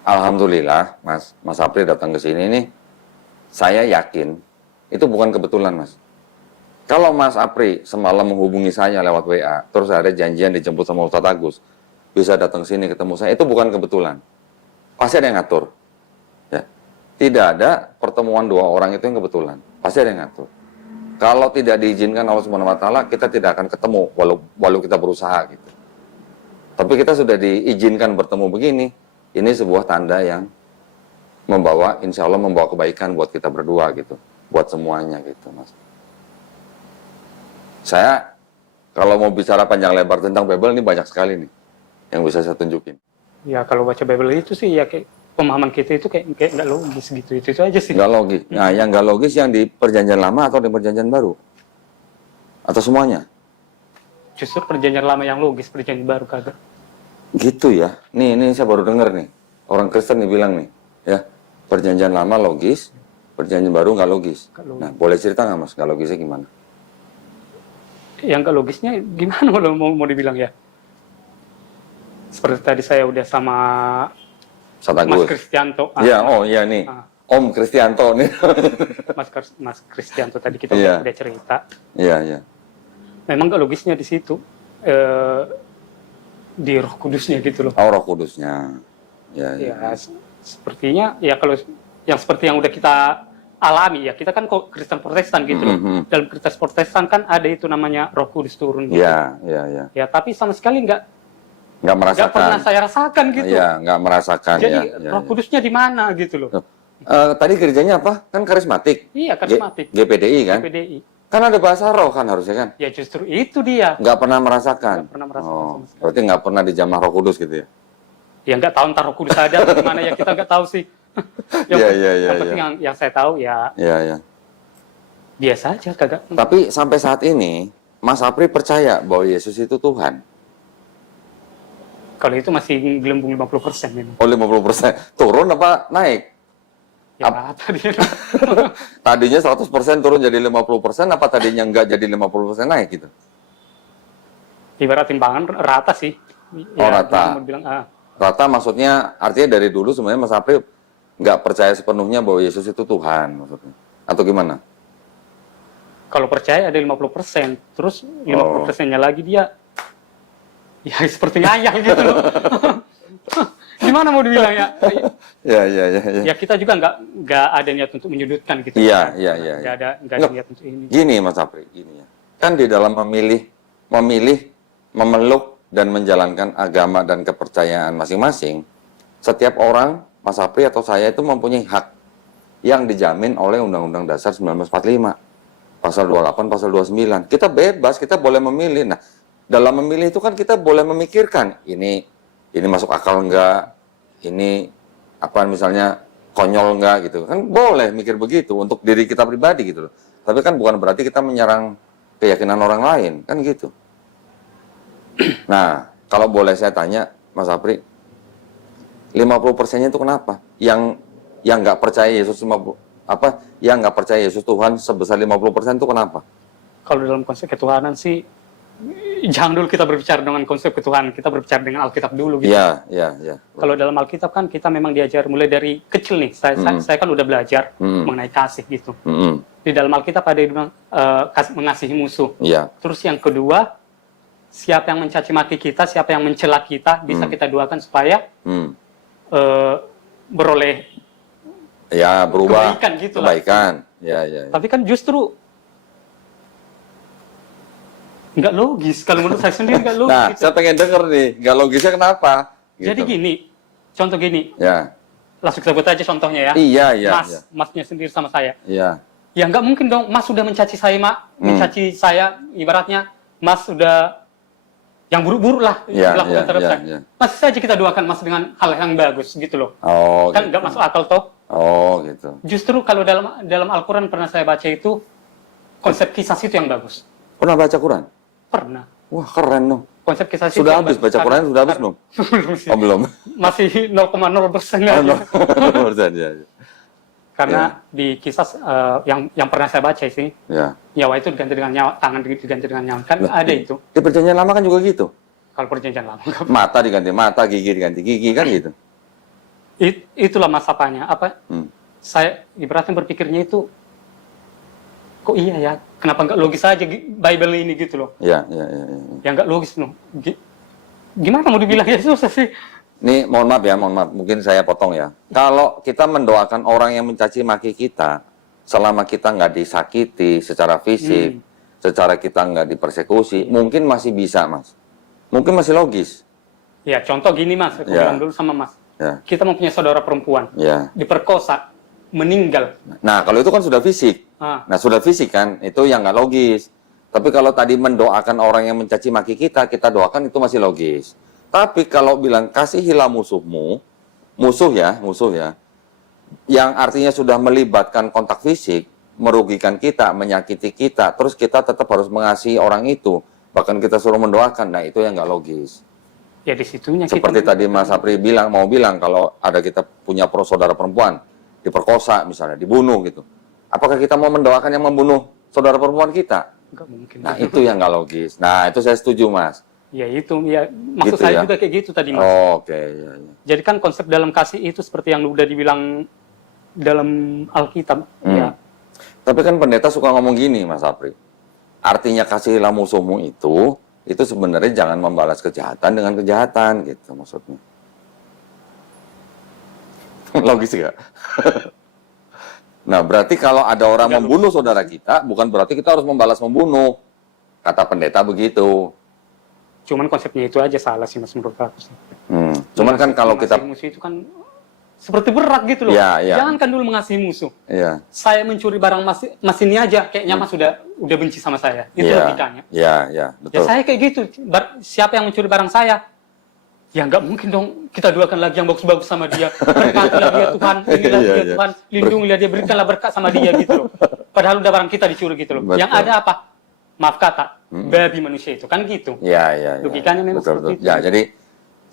Alhamdulillah, Mas Apri datang ke sini nih, saya yakin itu bukan kebetulan, Mas. Kalau Mas Apri semalam menghubungi saya lewat WA, terus ada janjian dijemput sama Ustadz Agus, bisa datang sini ketemu saya, itu bukan kebetulan. Pasti ada yang ngatur. Ya. Tidak ada pertemuan dua orang itu yang kebetulan. Pasti ada yang ngatur. Kalau tidak diizinkan Allah Subhanahu wa taala, kita tidak akan ketemu walau kita berusaha gitu. Tapi kita sudah diizinkan bertemu begini. Ini sebuah tanda yang insya Allah membawa kebaikan buat kita berdua gitu, buat semuanya gitu, Mas. Saya kalau mau bicara panjang lebar tentang Bible ini banyak sekali nih yang bisa saya tunjukin. Ya kalau baca Bible itu sih ya kayak pemahaman kita itu kayak nggak logis gitu, itu aja sih. Nggak logis. Nah, yang nggak logis yang di Perjanjian Lama atau di Perjanjian Baru? Atau semuanya? Justru perjanjian lama yang logis, perjanjian baru kagak. Gitu ya. Ini saya baru dengar nih. Orang Kristen nih bilang nih, ya. Perjanjian Lama logis, Perjanjian Baru nggak logis. Nah, boleh cerita nggak, Mas, nggak logisnya gimana? Yang nggak logisnya gimana kalau mau dibilang ya? Seperti tadi saya udah sama Mas Kristianto. Iya, oh iya nih. Om Kristianto nih. Mas Kristianto tadi kita udah cerita. Iya, iya. Memang nggak logisnya di situ. Di Roh Kudusnya gitu loh. Oh, Roh Kudusnya. Ya. Sepertinya ya kalau yang seperti yang udah kita alami ya, kita kan kok Kristen Protestan gitu loh. Dalam Kristen Protestan kan ada itu namanya Roh Kudus turun gitu. Iya. Ya, tapi sama sekali nggak merasakan. Nggak pernah saya rasakan gitu. Iya, nggak merasakan. Jadi Roh Kudusnya di mana gitu loh. Tadi gerejanya apa? Kan karismatik. Iya, karismatik. GPDI kan? GPDI. Kan ada bahasa roh kan harusnya kan? Ya justru itu dia. Nggak pernah merasakan. Nggak pernah merasakan sama sekali. Berarti nggak pernah dijamah Roh Kudus gitu ya? Ya nggak tahu ntar Roh Kudus ada atau gimana ya, kita nggak tahu sih. Yang penting yang saya tahu ya. Iya. Biasa aja kagak. Tapi sampai saat ini Mas Apri percaya bahwa Yesus itu Tuhan? Kalau itu masih gelembung 50% memang. Oh, 50%. Turun apa naik? Ya tadinya. Tadinya 100% turun jadi 50%, apa tadinya nggak jadi 50% naik gitu? Ibarat timbangan rata sih. Oh, rata. Rata maksudnya artinya dari dulu sebenarnya Mas Apri nggak percaya sepenuhnya bahwa Yesus itu Tuhan maksudnya. Atau gimana? Kalau percaya ada 50%, terus 50%-nya lagi dia ya seperti ngayal gitu loh. Gimana mau dibilang ya? Ya. Ya kita juga nggak ada niat untuk menyudutkan gitu. Iya. Nggak ada niat untuk ini. Gini Mas Apri, gini ya. Kan di dalam memilih, memeluk dan menjalankan agama dan kepercayaan masing-masing, setiap orang, Mas Apri atau saya itu mempunyai hak yang dijamin oleh Undang-Undang Dasar 1945. Pasal 28, pasal 29. Kita bebas, kita boleh memilih. Nah, dalam memilih itu kan kita boleh memikirkan ini masuk akal enggak, ini apa misalnya konyol enggak gitu. Kan boleh mikir begitu untuk diri kita pribadi gitu loh. Tapi kan bukan berarti kita menyerang keyakinan orang lain, kan gitu. Nah, kalau boleh saya tanya Mas Apri, 50%-nya itu kenapa? Yang nggak percaya Yesus yang nggak percaya Yesus Tuhan sebesar 50% itu kenapa? Kalau dalam konsep ketuhanan sih, jangan dulu kita berbicara dengan konsep ketuhanan, kita berbicara dengan Alkitab dulu gitu. Iya. Kalau dalam Alkitab kan kita memang diajar mulai dari kecil nih. Saya kan udah belajar mengenai kasih gitu. Di dalam Alkitab ada yang bilang mengasihi musuh. Iya. Terus yang kedua, siapa yang mencaci maki kita, siapa yang mencela kita, bisa kita doakan supaya beroleh berubah kebaikan gitu lah. Kebaikan. Ya. Tapi kan justru nggak logis. Kalau menurut saya sendiri nggak logis. Nah, gitu. Saya pengen denger nih, nggak logisnya kenapa? Gitu. Jadi gini, contoh gini. Ya. Langsung sebut aja contohnya ya. Iya. Masnya sendiri sama saya. Iya. Ya nggak mungkin dong, Mas sudah mencaci saya, mencaci saya, ibaratnya Mas sudah yang buruk-buruk lah dilakukan terhadap saya. Masih saja kita doakan Mas dengan hal yang bagus gitu loh. Oh. Kan nggak masuk akal toh. Oh gitu. Justru kalau dalam Al-Quran pernah saya baca itu konsep kisah itu yang bagus. Pernah baca Quran? Pernah. Wah keren dong. Konsep kisah sudah habis baca Quran sudah habis belum? Belum sih. Oh belum. Masih 0,0% aja. 0,0% ya. Karena di kisah yang pernah saya baca sih, nyawa itu diganti dengan nyawa, tangan diganti dengan nyawa, kan ada itu. Di perjanjian lama kan juga gitu. Kalau perjanjian lama. Mata diganti mata, gigi diganti gigi kan gitu. Itulah mas apanya, saya ibaratnya berpikirnya itu, kok iya ya, kenapa nggak logis aja Bible ini gitu loh. Ya. Yang nggak logis loh. Gimana mau dibilang ya, susah sih. Ini mohon maaf, mungkin saya potong ya. Kalau kita mendoakan orang yang mencaci maki kita, selama kita nggak disakiti secara fisik, secara kita nggak dipersekusi, mungkin masih bisa, mas. Mungkin masih logis. Ya, contoh gini mas, aku bilang dulu sama mas. Kita mempunyai saudara perempuan, diperkosa, meninggal. Nah, kalau itu kan sudah fisik. Nah, sudah fisik kan, itu yang nggak logis. Tapi kalau tadi mendoakan orang yang mencaci maki kita, kita doakan itu masih logis. Tapi kalau bilang kasihilah musuhmu, musuh ya, yang artinya sudah melibatkan kontak fisik, merugikan kita, menyakiti kita, terus kita tetap harus mengasihi orang itu, bahkan kita suruh mendoakan, nah itu yang nggak logis. Ya di situnya seperti tadi Mas Apri mau bilang kalau ada kita punya saudara perempuan diperkosa misalnya, dibunuh gitu. Apakah kita mau mendoakan yang membunuh saudara perempuan kita? Nggak mungkin. Nah, itu yang nggak logis. Nah, itu saya setuju, Mas. Ya itu, ya maksud Gitu saya ya? juga kayak gitu tadi, Mas. Oke, ya. Jadi kan konsep dalam kasih itu seperti yang udah dibilang dalam Alkitab, ya. Tapi kan pendeta suka ngomong gini, Mas Apri. Artinya kasihilah musuhmu itu sebenarnya jangan membalas kejahatan dengan kejahatan, gitu maksudnya. Logis nggak? Nah, berarti kalau ada orang membunuh saudara kita, bukan berarti kita harus membalas membunuh. Kata pendeta begitu. Cuman konsepnya itu aja salah sih, Mas, menurut aku sih. Cuman kan kalau kita... Musuh itu kan seperti berat gitu loh. Ya. Jangan kan dulu mengasihi musuh. Ya. Saya mencuri barang mas ini aja, kayaknya Mas udah benci sama saya. Itu logikanya. Ya, betul. Ya saya kayak gitu. Siapa yang mencuri barang saya? Ya nggak mungkin dong kita doakan lagi yang bagus-bagus sama dia. Berkatilah dia Tuhan, inilah dia Tuhan, lindungilah dia, berikanlah berkat sama dia gitu loh. Padahal udah barang kita dicuri gitu loh. Betul. Yang ada apa? Maaf kata, babi manusia itu kan gitu. Ya. Logikanya memang betul. seperti itu. Ya, jadi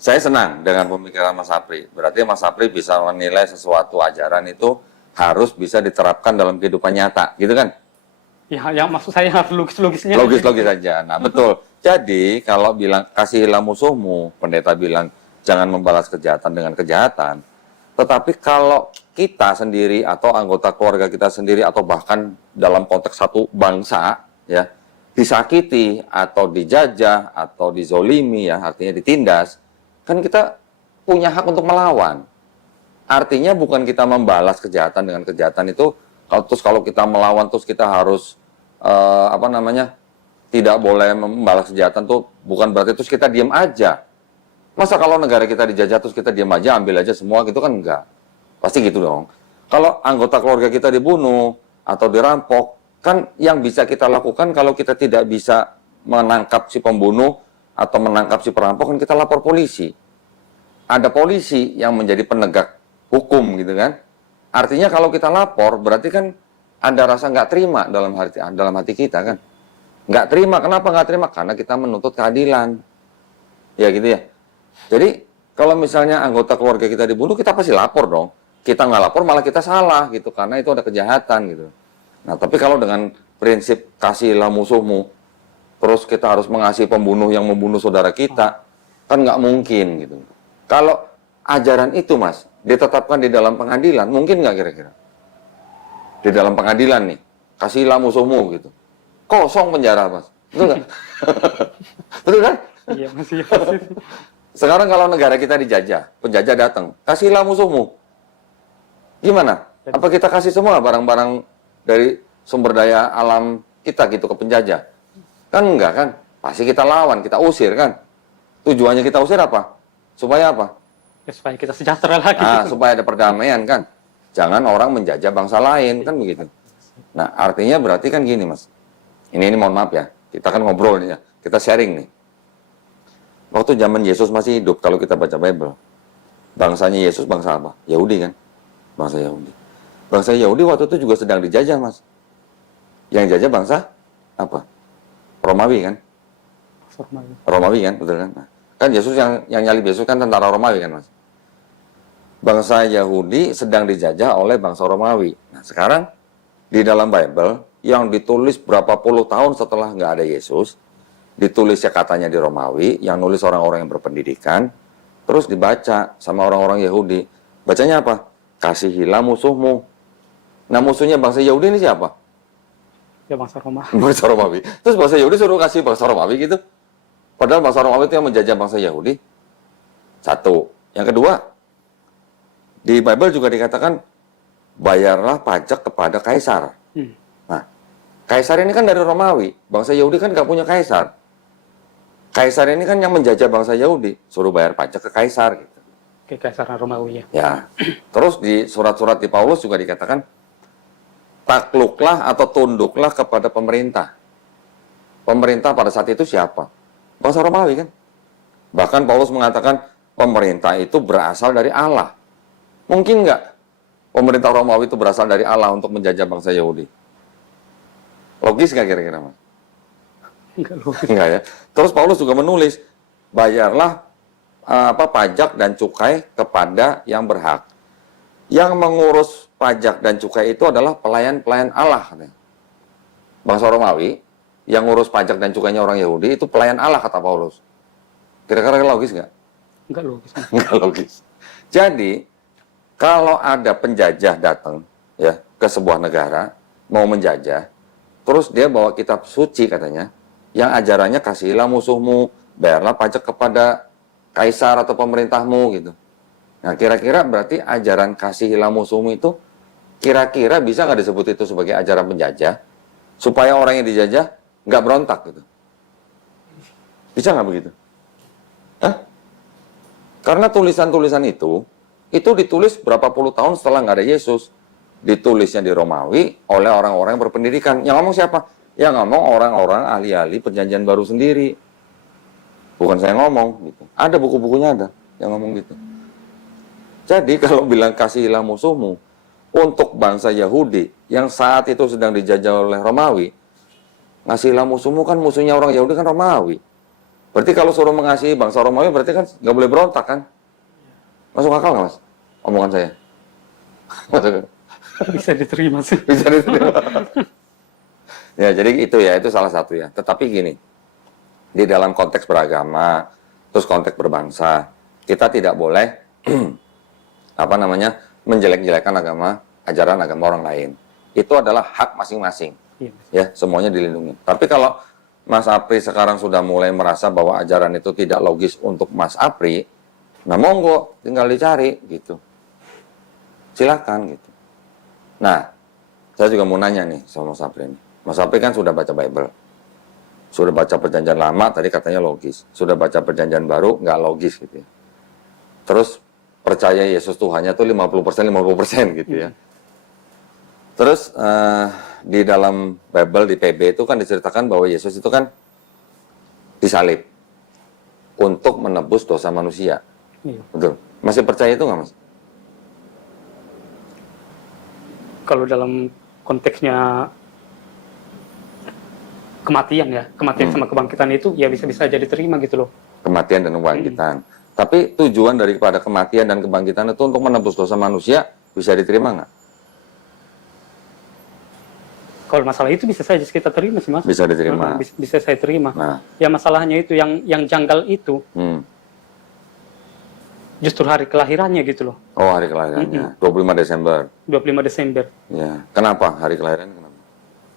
saya senang dengan pemikiran Mas Apri. Berarti Mas Apri bisa menilai sesuatu ajaran itu harus bisa diterapkan dalam kehidupan nyata, gitu kan? Ya maksud saya harus logis-logisnya. Logis aja. Nah, betul. Jadi, kalau bilang kasihilah musuhmu, pendeta bilang jangan membalas kejahatan dengan kejahatan. Tetapi kalau kita sendiri atau anggota keluarga kita sendiri atau bahkan dalam konteks satu bangsa, ya, disakiti atau dijajah atau dizolimi, ya, artinya ditindas, kan kita punya hak untuk melawan. Artinya bukan kita membalas kejahatan dengan kejahatan itu, kalau kita melawan terus kita harus tidak boleh membalas kejahatan tuh bukan berarti terus kita diam aja. Masa kalau negara kita dijajah terus kita diam aja, ambil aja semua gitu kan enggak. Pasti gitu dong. Kalau anggota keluarga kita dibunuh atau dirampok, kan yang bisa kita lakukan kalau kita tidak bisa menangkap si pembunuh atau menangkap si perampok, kan kita lapor polisi. Ada polisi yang menjadi penegak hukum gitu kan. Artinya kalau kita lapor berarti kan ada rasa nggak terima dalam hati kita kan. Nggak terima, kenapa nggak terima? Karena kita menuntut keadilan. Ya gitu ya. Jadi kalau misalnya anggota keluarga kita dibunuh, kita pasti lapor dong. Kita nggak lapor malah kita salah gitu, karena itu ada kejahatan gitu. Nah, tapi kalau dengan prinsip kasihilah musuhmu, terus kita harus mengasihi pembunuh yang membunuh saudara kita, kan nggak mungkin gitu. Kalau ajaran itu, Mas, ditetapkan di dalam pengadilan, mungkin nggak kira-kira? Di dalam pengadilan nih, kasihilah musuhmu gitu. Kosong penjara, Mas. Betul nggak? Betul kan? Iya, masih. Sekarang kalau negara kita dijajah, penjajah datang, kasihilah musuhmu. Gimana? Apa kita kasih semua barang-barang dari sumber daya alam kita gitu ke penjajah? Kan enggak kan? Pasti kita lawan, kita usir kan? Tujuannya kita usir apa? Supaya apa? Ya, supaya kita sejahtera lagi. Supaya ada perdamaian kan? Jangan orang menjajah bangsa lain, kan begitu. Nah, artinya berarti kan gini, Mas. Ini mohon maaf ya, kita kan ngobrol nih ya, kita sharing nih. Waktu zaman Yesus masih hidup, kalau kita baca Bible, bangsanya Yesus bangsa apa? Yahudi kan? Bangsa Yahudi. Bangsa Yahudi waktu itu juga sedang dijajah, Mas. Yang jajah bangsa apa? Romawi kan? Romawi kan, betul kan? Nah, kan Yesus yang nyalib Yesus kan tentara Romawi kan, Mas? Bangsa Yahudi sedang dijajah oleh bangsa Romawi. Nah, sekarang di dalam Bible yang ditulis berapa puluh tahun setelah nggak ada Yesus, ditulisnya katanya di Romawi, yang nulis orang-orang yang berpendidikan, terus dibaca sama orang-orang Yahudi. Bacanya apa? Kasihilah musuhmu. Nah, musuhnya bangsa Yahudi ini siapa? Ya bangsa Roma. Bangsa Romawi. Terus bangsa Yahudi suruh kasih bangsa Romawi gitu. Padahal bangsa Romawi itu yang menjajah bangsa Yahudi. Satu. Yang kedua, di Bible juga dikatakan, bayarlah pajak kepada kaisar. Nah, kaisar ini kan dari Romawi. Bangsa Yahudi kan nggak punya kaisar. Kaisar ini kan yang menjajah bangsa Yahudi. Suruh bayar pajak ke kaisar gitu. Kekaisaran Romawi ya. Ya. Terus di surat-surat di Paulus juga dikatakan, takluklah atau tunduklah kepada pemerintah. Pemerintah pada saat itu siapa? Bangsa Romawi kan? Bahkan Paulus mengatakan pemerintah itu berasal dari Allah. Mungkin nggak pemerintah Romawi itu berasal dari Allah untuk menjajah bangsa Yahudi? Logis nggak kira-kira, Mas? Enggak logis. Enggak ya. Terus Paulus juga menulis, bayarlah pajak dan cukai kepada yang berhak. Yang mengurus pajak dan cukai itu adalah pelayan-pelayan Allah. Bangsa Romawi, yang ngurus pajak dan cukainya orang Yahudi, itu pelayan Allah, kata Paulus. Kira-kira logis nggak? Enggak logis. Nggak logis. Jadi, kalau ada penjajah datang ya ke sebuah negara, mau menjajah, terus dia bawa kitab suci katanya, yang ajarannya kasihilah musuhmu, bayarlah pajak kepada kaisar atau pemerintahmu gitu. Nah, kira-kira berarti ajaran kasihilah musuhmu itu kira-kira bisa nggak disebut itu sebagai ajaran penjajah supaya orang yang dijajah nggak berontak gitu? Bisa nggak begitu? Hah? Karena tulisan-tulisan itu ditulis berapa puluh tahun setelah nggak ada Yesus. Ditulisnya di Romawi oleh orang-orang yang berpendidikan. Yang ngomong siapa? Yang ngomong orang-orang ahli-ahli perjanjian baru sendiri. Bukan saya ngomong gitu. Ada buku-bukunya ada yang ngomong gitu. Jadi kalau bilang kasihilah musuhmu untuk bangsa Yahudi yang saat itu sedang dijajah oleh Romawi, ngasihilah musuhmu kan musuhnya orang Yahudi kan Romawi. Berarti kalau suruh mengasihi bangsa Romawi berarti kan nggak boleh berontak kan? Masuk akal nggak, Mas? Omongan saya. Bisa diterima sih. Bisa diterima. Ya, jadi itu salah satu ya. Tetapi gini, di dalam konteks beragama, terus konteks berbangsa, kita tidak boleh menjelek-jelekan ajaran agama orang lain. Itu adalah hak masing-masing. Iya. Ya, semuanya dilindungi. Tapi kalau Mas Apri sekarang sudah mulai merasa bahwa ajaran itu tidak logis untuk Mas Apri, nah monggo, tinggal dicari gitu. Silakan gitu. Nah, saya juga mau nanya nih sama Mas Apri ini. Mas Apri kan sudah baca Bible. Sudah baca perjanjian lama, tadi katanya logis. Sudah baca perjanjian baru, nggak logis gitu ya. Terus percaya Yesus Tuhannya tuh 50% gitu ya. Terus di dalam Bible, di PB itu kan diceritakan bahwa Yesus itu kan disalib untuk menebus dosa manusia. Iya. Betul. Masih percaya itu nggak, Mas? Kalau dalam konteksnya kematian ya, kematian sama kebangkitan itu ya bisa-bisa jadi terima gitu loh. Kematian dan kebangkitan. Tapi tujuan daripada kematian dan kebangkitan itu untuk menebus dosa manusia bisa diterima nggak? Kalau masalah itu bisa saja kita terima sih, Mas. Bisa diterima. Bisa saya terima. Nah, Ya masalahnya itu yang janggal itu justru hari kelahirannya gitu loh. oh hari kelahirannya, 25 Desember. 25 Desember. Ya, kenapa hari kelahiran? Kenapa?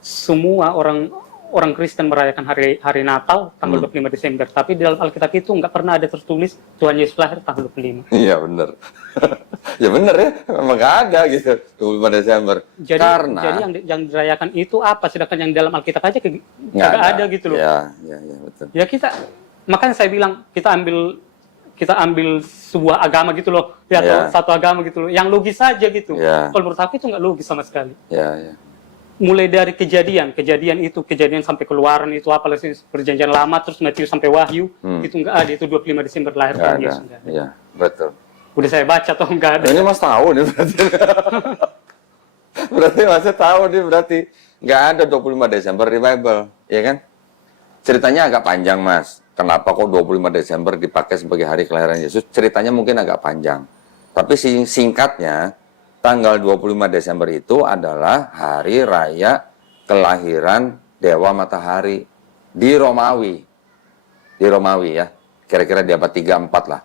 Semua orang Kristen merayakan hari Natal tanggal 25 Desember, tapi di dalam Alkitab itu nggak pernah ada tertulis Tuhan Yesus lahir tanggal 25. Iya benar. Ya benar ya, memang nggak ada gitu 25 Desember. Jadi yang dirayakan itu apa? Sedangkan yang dalam Alkitab aja nggak ada gitu loh. Ya betul. Ya makanya saya bilang kita ambil sebuah agama gitu loh, atau satu agama gitu loh, yang logis saja gitu. Kalau menurut aku itu nggak logis sama sekali. Ya. Mulai dari kejadian sampai keluaran itu apalagi perjanjian lama terus Matius sampai Wahyu itu nggak ada, itu 25 Desember lahir Tuhan Yesus. Iya, betul. Udah saya baca toh nggak ada. Ini Mas tahu nih berarti. Berarti Mas tahu nih berarti nggak ada 25 Desember di Bible, ya kan? Ceritanya agak panjang, Mas. Kenapa kok 25 Desember dipakai sebagai hari kelahiran Yesus? Ceritanya mungkin agak panjang. Tapi singkatnya, tanggal 25 Desember itu adalah hari raya kelahiran Dewa Matahari di Romawi. Di Romawi ya. Kira-kira di abad 3-4 lah.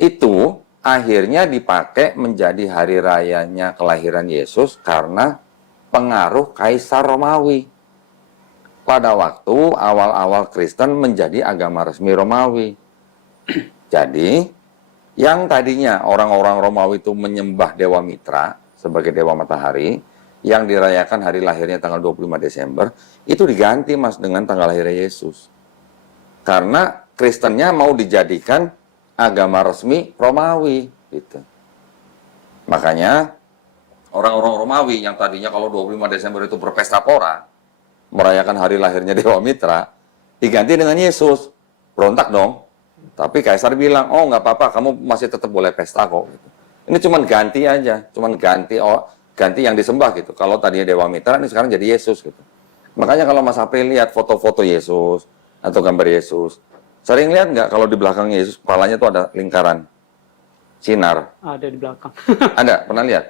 Itu akhirnya dipakai menjadi hari rayanya kelahiran Yesus karena pengaruh Kaisar Romawi. Pada waktu awal-awal Kristen menjadi agama resmi Romawi. Jadi, yang tadinya orang-orang Romawi itu menyembah Dewa Mitra sebagai Dewa Matahari, yang dirayakan hari lahirnya tanggal 25 Desember, itu diganti Mas dengan tanggal lahirnya Yesus. Karena Kristennya mau dijadikan agama resmi Romawi gitu. Makanya orang-orang Romawi yang tadinya kalau 25 Desember itu berpesta pora, merayakan hari lahirnya Dewa Mitra, diganti dengan Yesus. Berontak dong. Tapi Kaisar bilang, oh nggak apa-apa, kamu masih tetap boleh pesta kok. Gitu. Ini cuman ganti aja, cuman ganti yang disembah gitu. Kalau tadinya Dewa Mitra, ini sekarang jadi Yesus gitu. Makanya kalau Mas April lihat foto-foto Yesus atau gambar Yesus, sering lihat nggak kalau di belakang Yesus kepalanya tuh ada lingkaran sinar? Ada di belakang. Ada, pernah lihat?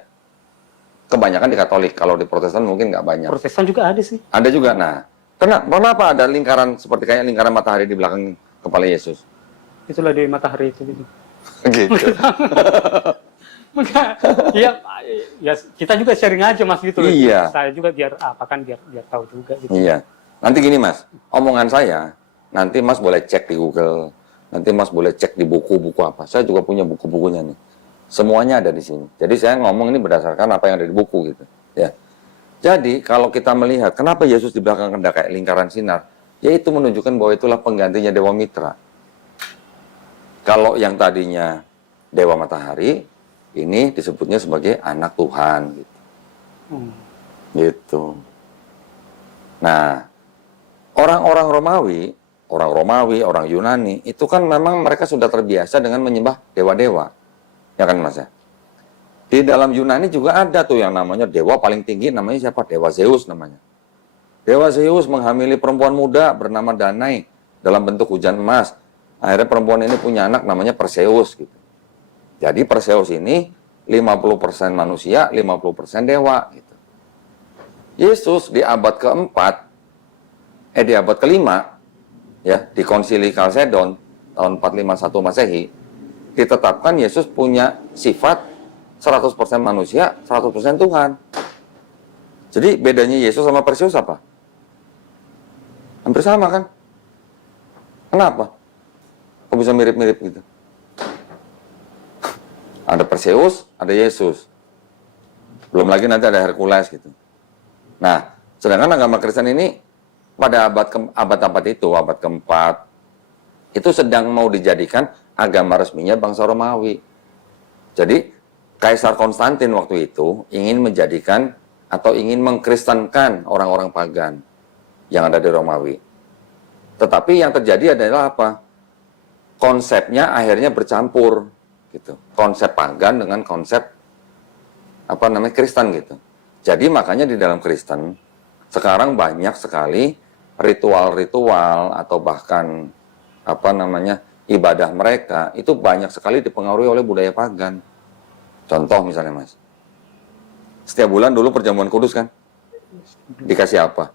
Kebanyakan di Katolik, kalau di Protestan mungkin nggak banyak. Protestan juga ada sih. Ada juga. Nah, kenapa ada lingkaran seperti kayak lingkaran matahari di belakang kepala Yesus? Itulah di matahari itu gitu. Gitu. Iya, ya kita juga sharing aja Mas gitu. Iya. Saya juga biar biar tahu juga gitu. Iya. Nanti gini Mas, omongan saya nanti Mas boleh cek di Google, nanti Mas boleh cek di buku-buku apa. Saya juga punya buku-bukunya nih. Semuanya ada di sini. Jadi saya ngomong ini berdasarkan apa yang ada di buku gitu. Ya. Jadi kalau kita melihat kenapa Yesus di belakang ada kayak lingkaran sinar, yaitu menunjukkan bahwa itulah penggantinya Dewa Mitra. Kalau yang tadinya Dewa Matahari, ini disebutnya sebagai anak Tuhan gitu. Gitu. Nah, orang Romawi, orang Yunani, itu kan memang mereka sudah terbiasa dengan menyembah dewa-dewa. Ya kan Mas ya? Di dalam Yunani juga ada tuh yang namanya dewa paling tinggi, namanya siapa? Dewa Zeus namanya. Dewa Zeus menghamili perempuan muda bernama Danae dalam bentuk hujan emas. Akhirnya perempuan ini punya anak namanya Perseus gitu. Jadi Perseus ini 50% manusia, 50% dewa gitu. Yesus di abad keempat, di abad kelima, ya, di konsili Kalsedon tahun 451 Masehi, ditetapkan Yesus punya sifat 100% manusia, 100% Tuhan. Jadi bedanya Yesus sama Perseus apa? Hampir sama kan? Kenapa? Kok bisa mirip-mirip gitu? Ada Perseus, ada Yesus. Belum lagi nanti ada Hercules gitu. Nah, sedangkan agama Kristen ini pada abad itu, abad keempat, itu sedang mau dijadikan agama resminya bangsa Romawi. Jadi, Kaisar Konstantin waktu itu ingin menjadikan atau ingin mengkristenkan orang-orang pagan yang ada di Romawi. Tetapi yang terjadi adalah apa? Konsepnya akhirnya bercampur gitu. Konsep pagan dengan konsep Kristen gitu. Jadi makanya di dalam Kristen sekarang banyak sekali ritual-ritual atau bahkan ibadah mereka itu banyak sekali dipengaruhi oleh budaya pagan. Contoh misalnya Mas, setiap bulan dulu perjamuan kudus kan, dikasih apa?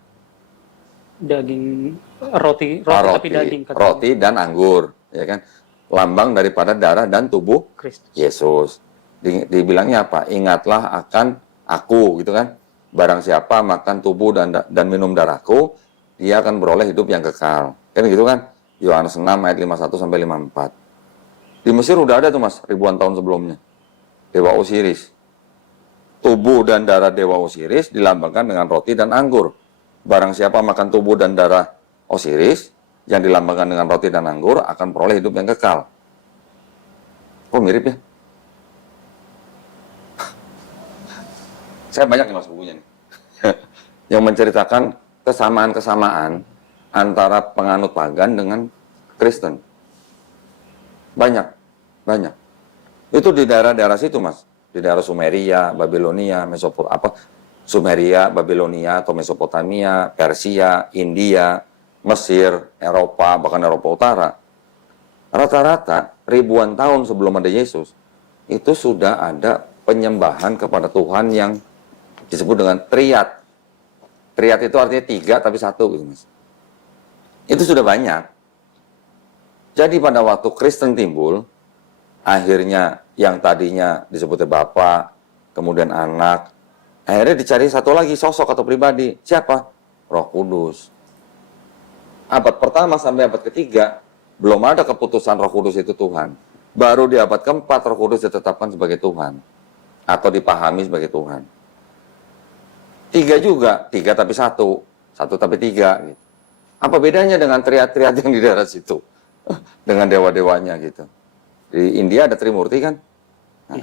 Daging, roti tapi daging. Roti dan anggur, ya kan? Lambang daripada darah dan tubuh Kristus. Yesus. Dibilangnya apa? Ingatlah akan aku, gitu kan? Barang siapa makan tubuh dan minum darahku, dia akan beroleh hidup yang kekal. Kan gitu kan? Yohanes 6 ayat 51 sampai 54. Di Mesir udah ada tuh Mas, ribuan tahun sebelumnya. Dewa Osiris. Tubuh dan darah Dewa Osiris dilambangkan dengan roti dan anggur. Barang siapa makan tubuh dan darah Osiris yang dilambangkan dengan roti dan anggur akan peroleh hidup yang kekal. Oh mirip ya? Saya banyak nih Mas bukunya nih. Yang menceritakan kesamaan-kesamaan antara penganut pagan dengan Kristen. Banyak. Itu di daerah-daerah situ Mas. Di daerah Sumeria, Babilonia, Sumeria, Babilonia atau Mesopotamia, Persia, India, Mesir, Eropa, bahkan Eropa Utara. Rata-rata ribuan tahun sebelum ada Yesus, itu sudah ada penyembahan kepada Tuhan yang disebut dengan triad. Triad itu artinya 3 tapi 1 gitu Mas. Itu sudah banyak. Jadi pada waktu Kristen timbul, akhirnya yang tadinya disebutnya bapak, kemudian anak, akhirnya dicari satu lagi sosok atau pribadi. Siapa? Roh Kudus. Abad pertama sampai abad ketiga, belum ada keputusan Roh Kudus itu Tuhan. Baru di abad keempat, Roh Kudus ditetapkan sebagai Tuhan. Atau dipahami sebagai Tuhan. Tiga juga, tiga tapi satu. Satu tapi tiga. Gitu. Apa bedanya dengan triad-triad yang di daerah situ? Dengan dewa-dewanya gitu. Di India ada Trimurti kan? Nah,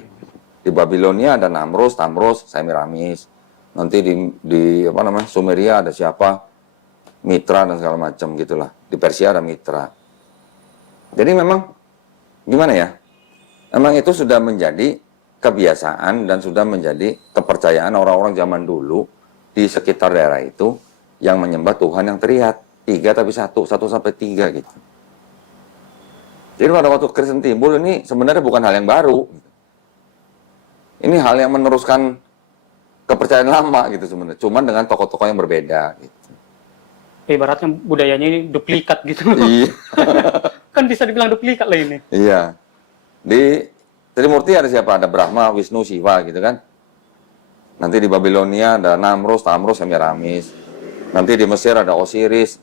di Babilonia ada Namrus, Tamrus, Semiramis. Nanti di apa namanya Sumeria ada siapa? Mitra dan segala macam gitulah. Di Persia ada Mitra. Jadi memang gimana ya? Memang itu sudah menjadi kebiasaan dan sudah menjadi kepercayaan orang-orang zaman dulu di sekitar daerah itu yang menyembah Tuhan yang triad. Tiga tapi satu, satu sampai tiga gitu. Jadi pada waktu Kristen timbul ini sebenarnya bukan hal yang baru. Ini hal yang meneruskan kepercayaan lama gitu sebenarnya. Cuman dengan tokoh-tokoh yang berbeda gitu. Ibaratnya budayanya ini duplikat gitu. Iya. Kan bisa dibilang duplikat lah ini. Iya. Di Trimurti ada siapa? Ada Brahma, Wisnu, Siva gitu kan. Nanti di Babilonia ada Namrus, Tamrus, Semiramis. Nanti di Mesir ada Osiris,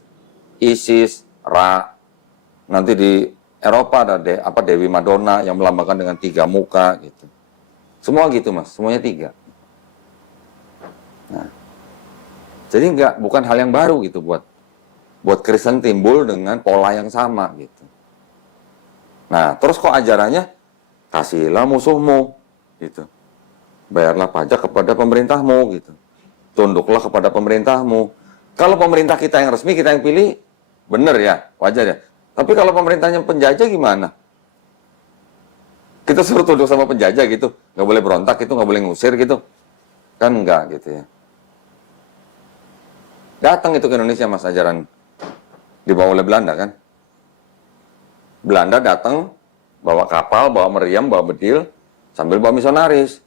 Isis, Ra. Nanti di Eropa ada Dewi Madonna yang melambangkan dengan 3 muka gitu. Semua gitu mas, semuanya 3. Nah, jadi bukan hal yang baru gitu buat Kristen timbul dengan pola yang sama gitu. Nah, terus kok ajarannya kasihlah musuhmu gitu. Bayarlah pajak kepada pemerintahmu gitu. Tunduklah kepada pemerintahmu. Kalau pemerintah kita yang resmi, kita yang pilih, bener ya, wajar ya. Tapi kalau pemerintahnya penjajah gimana? Kita suruh tunduk sama penjajah gitu, nggak boleh berontak gitu, nggak boleh ngusir gitu. Kan enggak gitu ya. Datang itu ke Indonesia mas ajaran dibawa oleh Belanda kan. Belanda datang bawa kapal, bawa meriam, bawa bedil, sambil bawa misionaris.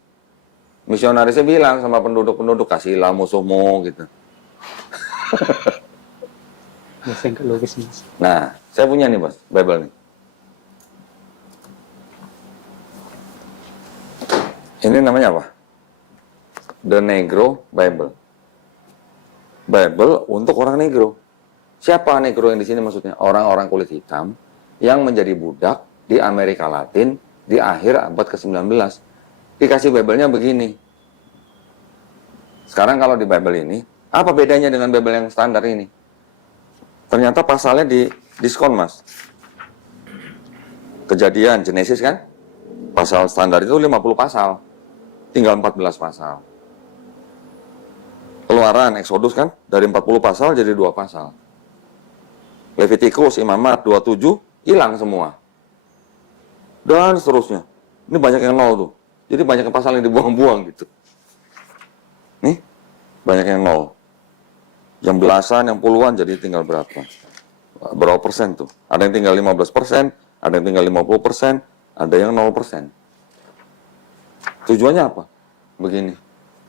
Misionarisnya bilang sama penduduk-penduduk, kasihlah musuhmu gitu. Bahasa yang logis mas. Nah, saya punya nih mas, Bible nih. Ini namanya apa? The Negro Bible. Bible untuk orang Negro. Siapa Negro yang di sini maksudnya? Orang-orang kulit hitam yang menjadi budak di Amerika Latin di akhir abad ke-19. Dikasih Bible-nya begini. Sekarang kalau di Bible ini, apa bedanya dengan Bible yang standar ini? Ternyata pasalnya di diskon mas. Kejadian, Genesis kan? Pasal standar itu 50 pasal. Tinggal 14 pasal. Keluaran, Exodus kan? Dari 40 pasal jadi 2 pasal. Levitikus, Imamat, 27, hilang semua. Dan seterusnya. Ini banyak yang nol tuh. Jadi banyak yang pasal yang dibuang-buang gitu. Nih, banyak yang nol. Yang belasan, yang puluhan, jadi tinggal berapa? Berapa persen tuh? Ada yang tinggal 15%, ada yang tinggal 50%, ada yang 0%. Tujuannya apa? Begini.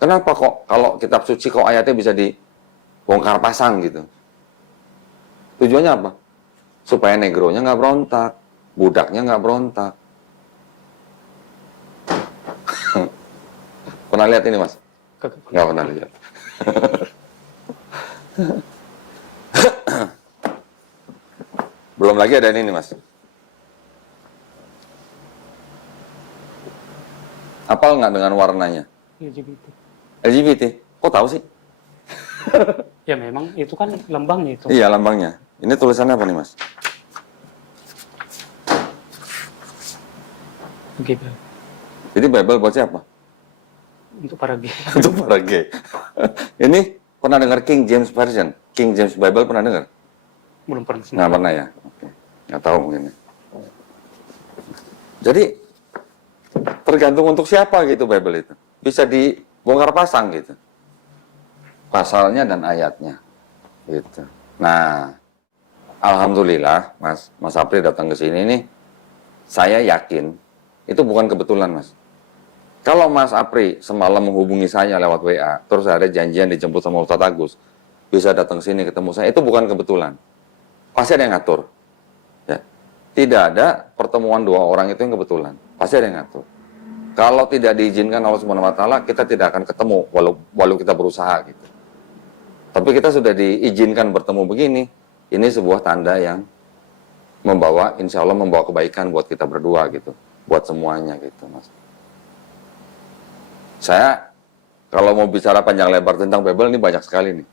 Kenapa kok kalau kitab suci kok ayatnya bisa dibongkar pasang gitu? Tujuannya apa? Supaya negronya nggak berontak, budaknya nggak berontak. Pernah lihat ini mas? Nggak pernah lihat. Belum lagi ada ini mas. Apal nggak dengan warnanya? LGBT. LGBT. Kok tahu sih? Ya memang itu kan lambangnya itu. Iya lambangnya. Ini tulisannya apa nih mas? Gitu. Jadi Bible buat siapa? Untuk para gay. Untuk para gay. Ini pernah dengar King James Version? King James Bible pernah dengar? Belum pernah. Nggak pernah ya? Oke. Nggak tahu mungkin. Jadi tergantung untuk siapa gitu Bible itu. Bisa dibongkar pasang gitu. Pasalnya dan ayatnya. Gitu. Nah, alhamdulillah Mas Apri datang ke sini nih, saya yakin itu bukan kebetulan Mas. Kalau Mas Apri semalam menghubungi saya lewat WA, terus ada janjian dijemput sama Ustadz Agus, bisa datang ke sini ketemu saya, itu bukan kebetulan. Pasti ada yang ngatur. Ya. Tidak ada pertemuan 2 orang itu yang kebetulan. Pasti ada yang ngatur. Kalau tidak diizinkan Allah Subhanahu wa taala, kita tidak akan ketemu walau kita berusaha gitu. Tapi kita sudah diizinkan bertemu begini. Ini sebuah tanda yang insya Allah membawa kebaikan buat kita berdua gitu, buat semuanya gitu, Mas. Saya kalau mau bicara panjang lebar tentang Bible ini banyak sekali nih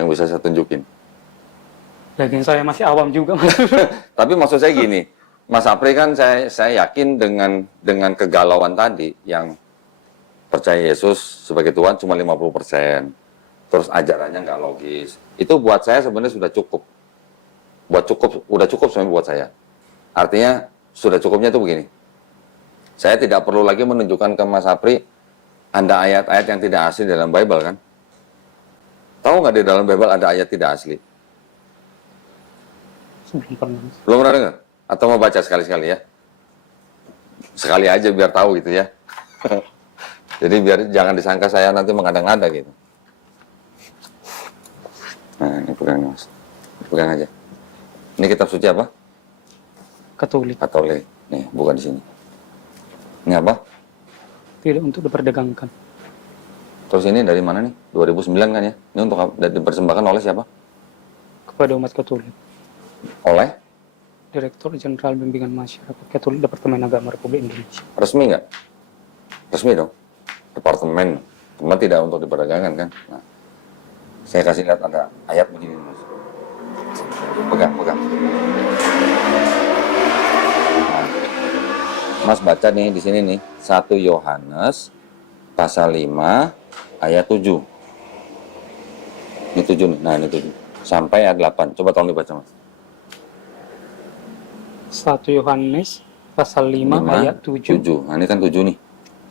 yang bisa saya tunjukin. Lagian saya masih awam juga, Mas. Tapi maksud saya gini, Mas Apri kan saya yakin dengan kegalauan tadi yang percaya Yesus sebagai Tuhan cuma 50%. Terus ajarannya nggak logis. Itu buat saya sebenarnya sudah cukup. Udah cukup sebenarnya buat saya. Artinya sudah cukupnya itu begini. Saya tidak perlu lagi menunjukkan ke Mas Apri ada ayat-ayat yang tidak asli dalam Bible kan? Tahu nggak di dalam Bible ada ayat tidak asli? Belum pernah. Belum pernah dengar? Atau mau baca sekali-sekali ya? Sekali aja biar tahu gitu ya. Jadi biar jangan disangka saya nanti mengada-ngada gitu. Nah, ini pegang Mas. Pegang aja. Ini kitab suci apa? Katolik. Katolik. Nih, bukan di sini. Ini apa? Tidak untuk diperdagangkan. Terus ini dari mana nih? 2009 kan ya? Ini untuk dipersembahkan oleh siapa? Kepada umat Katolik. Oleh? Direktur Jenderal Bimbingan Masyarakat Katolik Departemen Agama Republik Indonesia. Resmi nggak? Resmi dong. Departemen. Cuma tidak untuk diperdagangkan kan? Nah, saya kasih lihat ada ayat begini Mas. Pegang. Nah, Mas baca nih di sini nih 1 Yohanes pasal 5 ayat 7. Ini 7 nih. Nah, ini 7. Sampai ayat 8. Coba tolong dibaca Mas. 1 Yohanes pasal 5 ayat 7. Nah, ini kan 7 nih.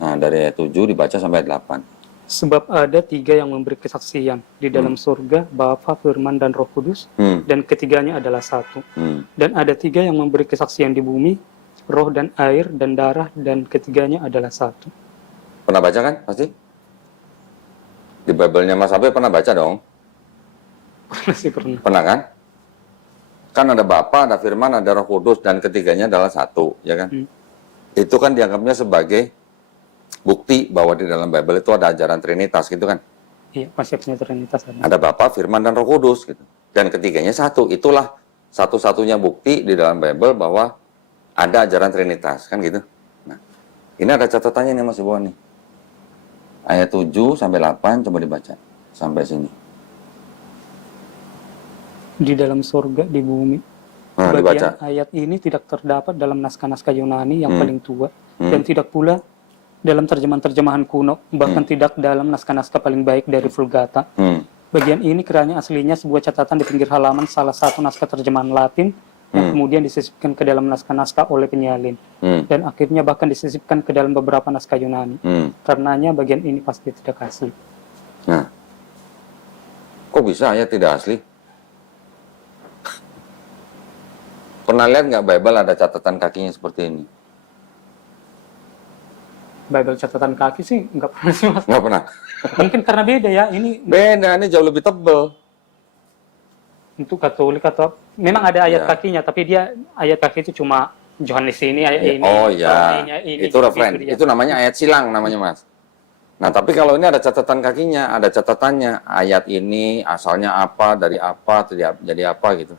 Nah, dari ayat 7 dibaca sampai ayat 8. Sebab ada 3 yang memberi kesaksian di dalam surga, Bapa, Firman, dan Roh Kudus, dan ketiganya adalah satu. Dan ada 3 yang memberi kesaksian di bumi, roh dan air dan darah, dan ketiganya adalah satu. Pernah baca kan pasti? Di Bible-nya Mas Abe pernah baca dong? Pernah sih, pernah. Pernah kan? Kan ada Bapa, ada Firman, ada Roh Kudus, dan ketiganya adalah satu, ya kan? Itu kan dianggapnya sebagai bukti bahwa di dalam Bible itu ada ajaran Trinitas gitu kan? Iya, konsepnya Trinitas ada. Ada Bapa, Firman, dan Roh Kudus gitu. Dan ketiganya satu. Itulah satu-satunya bukti di dalam Bible bahwa ada ajaran Trinitas kan gitu. Nah, ini ada catatannya nih Mas Ibu nih. Ayat 7 sampai 8 coba dibaca sampai sini. Di dalam surga, di bumi. Nah, Bagian dibaca. ayat ini tidak terdapat dalam naskah-naskah Yunani yang paling tua, dan tidak pula dalam terjemahan-terjemahan kuno, bahkan tidak dalam naskah-naskah paling baik dari Vulgata. Bagian ini kiranya aslinya sebuah catatan di pinggir halaman salah satu naskah terjemahan Latin, yang kemudian disisipkan ke dalam naskah-naskah oleh penyalin, dan akhirnya bahkan disisipkan ke dalam beberapa naskah Yunani. Karenanya bagian ini pasti tidak asli. Nah, kok bisa ya tidak asli? Pernah lihat nggak Bible ada catatan kakinya seperti ini? Bible catatan kaki sih nggak pernah sih, Mas. Nggak pernah. Mungkin karena beda ya, ini Beda, ini jauh lebih tebal. untuk Katolik atau memang ada ayat Ya. kakinya, tapi dia ayat kaki itu cuma Yohanes ini, ayat ini. Oh iya, ini, itu referen. dia. Itu namanya ayat silang namanya Mas. Nah tapi kalau ini ada catatan kakinya, ada catatannya ayat ini asalnya apa, dari apa, jadi apa gitu.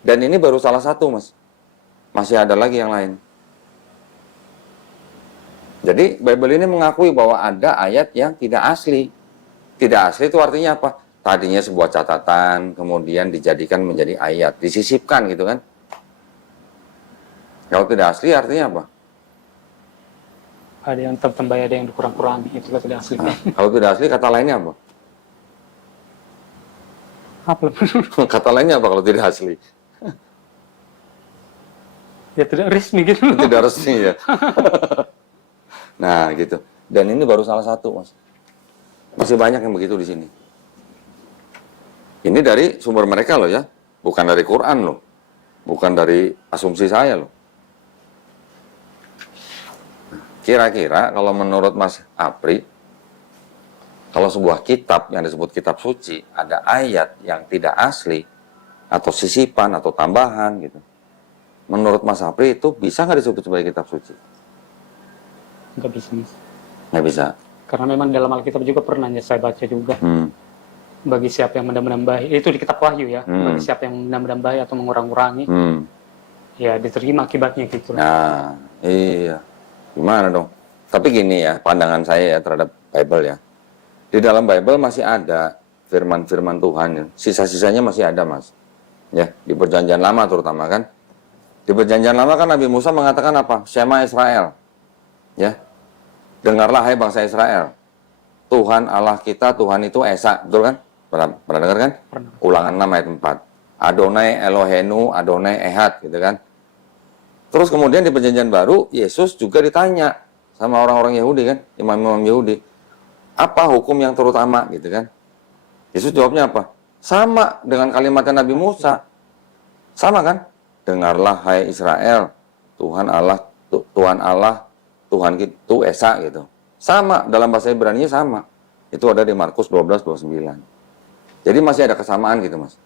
Dan ini baru salah satu Mas. Masih ada lagi yang lain. Jadi Bible ini mengakui bahwa ada ayat yang tidak asli. Tidak asli itu artinya apa? Tadinya sebuah catatan, kemudian dijadikan menjadi ayat, disisipkan gitu kan. Kalau tidak asli artinya apa? Ada yang tertambah, ada yang dikurang-kurangi, itu tidak asli. Nah, kalau tidak asli kata lainnya apa? Apa? Kata lainnya apa kalau tidak asli? Ya tidak resmi gitu. Tidak resmi ya. Nah gitu. Dan ini baru salah satu Mas. Masih banyak yang begitu di sini. Ini dari sumber mereka loh ya. Bukan dari Quran loh. Bukan dari asumsi saya loh. Kira-kira kalau menurut Mas Apri, kalau sebuah kitab yang disebut kitab suci, ada ayat yang tidak asli, atau sisipan, atau tambahan gitu. Menurut Mas Apri itu bisa nggak disebut sebagai kitab suci? Nggak bisa, Mas. Nggak bisa. Karena memang dalam Alkitab juga pernah ya saya baca juga. Bagi siapa yang menambah-nambahi, itu di kitab Wahyu ya. Bagi siapa yang menambah-nambahi atau mengurang-urangi, ya diterima akibatnya gitu. Nah, iya. Gimana dong? Tapi gini ya, pandangan saya ya terhadap Bible ya. Di dalam Bible masih ada firman-firman Tuhan ya. Sisa-sisanya masih ada, Mas. Ya, di perjanjian lama terutama kan. Di perjanjian lama kan Nabi Musa mengatakan apa? Shema Israel. Ya. Dengarlah hai bangsa Israel. Tuhan Allah kita, Tuhan itu Esa, betul kan? Pernah dengar kan? Pernah. Ulangan 6 ayat 4. Adonai Elohenu, Adonai Ehad, gitu kan? Terus kemudian di perjanjian baru, Yesus juga ditanya sama orang-orang Yahudi kan, imam-imam Yahudi. Apa hukum yang terutama, gitu kan? Yesus jawabnya apa? Sama dengan kalimatnya Nabi Musa. Sama kan? Dengarlah hai Israel, Tuhan Allah, Tuhan itu Esa, gitu. Sama, dalam bahasa Ibrani sama. Itu ada di Markus 12:29. Jadi masih ada kesamaan gitu, Mas.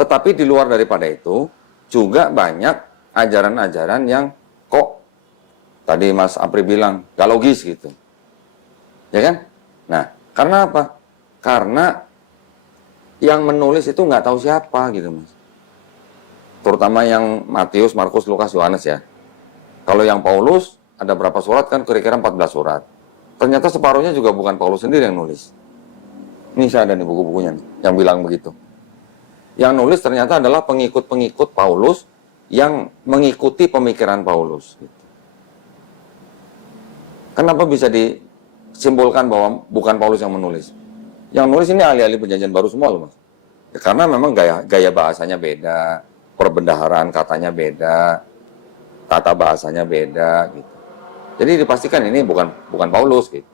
Tetapi di luar daripada itu, juga banyak ajaran-ajaran yang kok tadi Mas Apri bilang gak logis gitu. Ya kan? Nah, karena apa? Karena yang menulis itu nggak tahu siapa gitu, Mas. Terutama yang Matius, Markus, Lukas, Yohanes ya. Kalau yang Paulus ada berapa surat kan kira-kira 14 surat. Ternyata separuhnya juga bukan Paulus sendiri yang nulis. Ini saya ada nih buku-bukunya nih, yang bilang begitu. Yang nulis ternyata adalah pengikut-pengikut Paulus yang mengikuti pemikiran Paulus. Gitu. Kenapa bisa disimpulkan bahwa bukan Paulus yang menulis? Yang nulis ini ahli-ahli perjanjian baru semua loh, Mas. Ya, karena memang gaya bahasanya beda, perbendaharaan katanya beda, tata bahasanya beda gitu. Jadi dipastikan ini bukan Paulus gitu.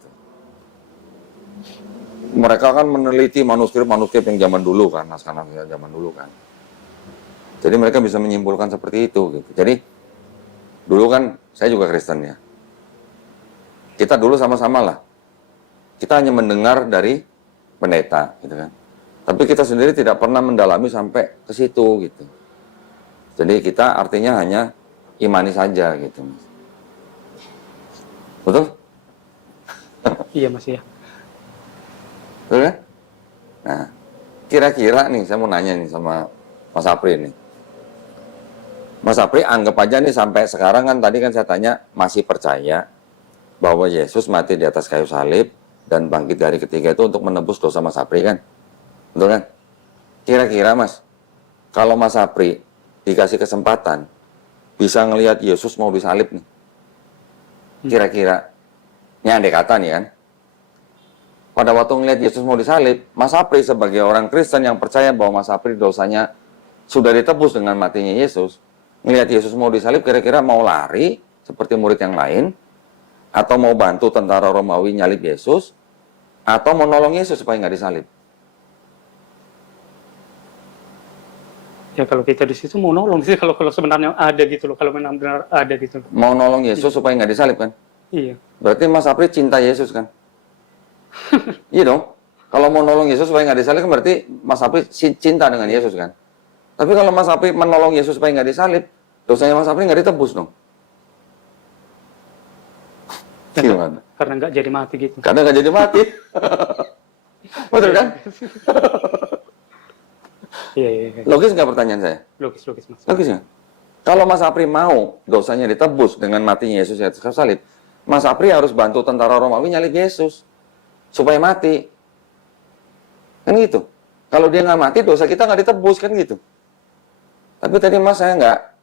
Mereka kan meneliti manuskrip-manuskrip yang zaman dulu kan, naskah-naskah zaman dulu kan. Jadi mereka bisa menyimpulkan seperti itu gitu. Jadi dulu kan saya juga Kristen ya. Kita dulu sama-sama lah. Kita hanya mendengar dari pendeta gitu kan. Tapi kita sendiri tidak pernah mendalami sampai ke situ gitu. Jadi kita artinya hanya imani saja gitu. Betul? Iya, Mas ya. Betul kan? Nah, kira-kira nih saya mau nanya nih sama Mas Apri nih. Mas Apri anggap aja nih sampai sekarang kan tadi kan saya tanya masih percaya bahwa Yesus mati di atas kayu salib dan bangkit dari ketiga itu untuk menebus dosa Mas Apri kan? Betul kan? Kira-kira Mas, kalau Mas Apri dikasih kesempatan bisa ngelihat Yesus mau disalib nih. Kira-kira, ini andai kata nih kan, pada waktu ngelihat Yesus mau disalib, Mas Apri sebagai orang Kristen yang percaya bahwa Mas Apri dosanya sudah ditebus dengan matinya Yesus, ngelihat Yesus mau disalib, kira-kira mau lari seperti murid yang lain, atau mau bantu tentara Romawi nyalib Yesus, atau mau nolong Yesus supaya nggak disalib? Ya kalau kita di situ mau nolong sih kalau sebenarnya ada gitu loh, kalau memang benar ada gitu loh. Mau nolong Yesus supaya nggak disalib kan? Iya. Berarti Mas Apri cinta Yesus kan? Iya dong. Kalau mau nolong Yesus supaya nggak disalib kan berarti Mas Apri cinta dengan Yesus kan? Tapi kalau Mas Apri menolong Yesus supaya nggak disalib, dosanya Mas Apri nggak ditebus dong. Gimana? Karena nggak jadi mati gitu. Karena nggak jadi mati. Betul kan? Iya. Logis nggak pertanyaan saya? Logis, Mas. Logis nggak? Kalau Mas Apri mau dosanya ditebus dengan matinya Yesus di atas kayu salib, Mas Apri harus bantu tentara Romawi nyalib Yesus supaya mati. Kan gitu. Kalau dia nggak mati, dosa kita nggak ditebus kan gitu. Tapi tadi Mas saya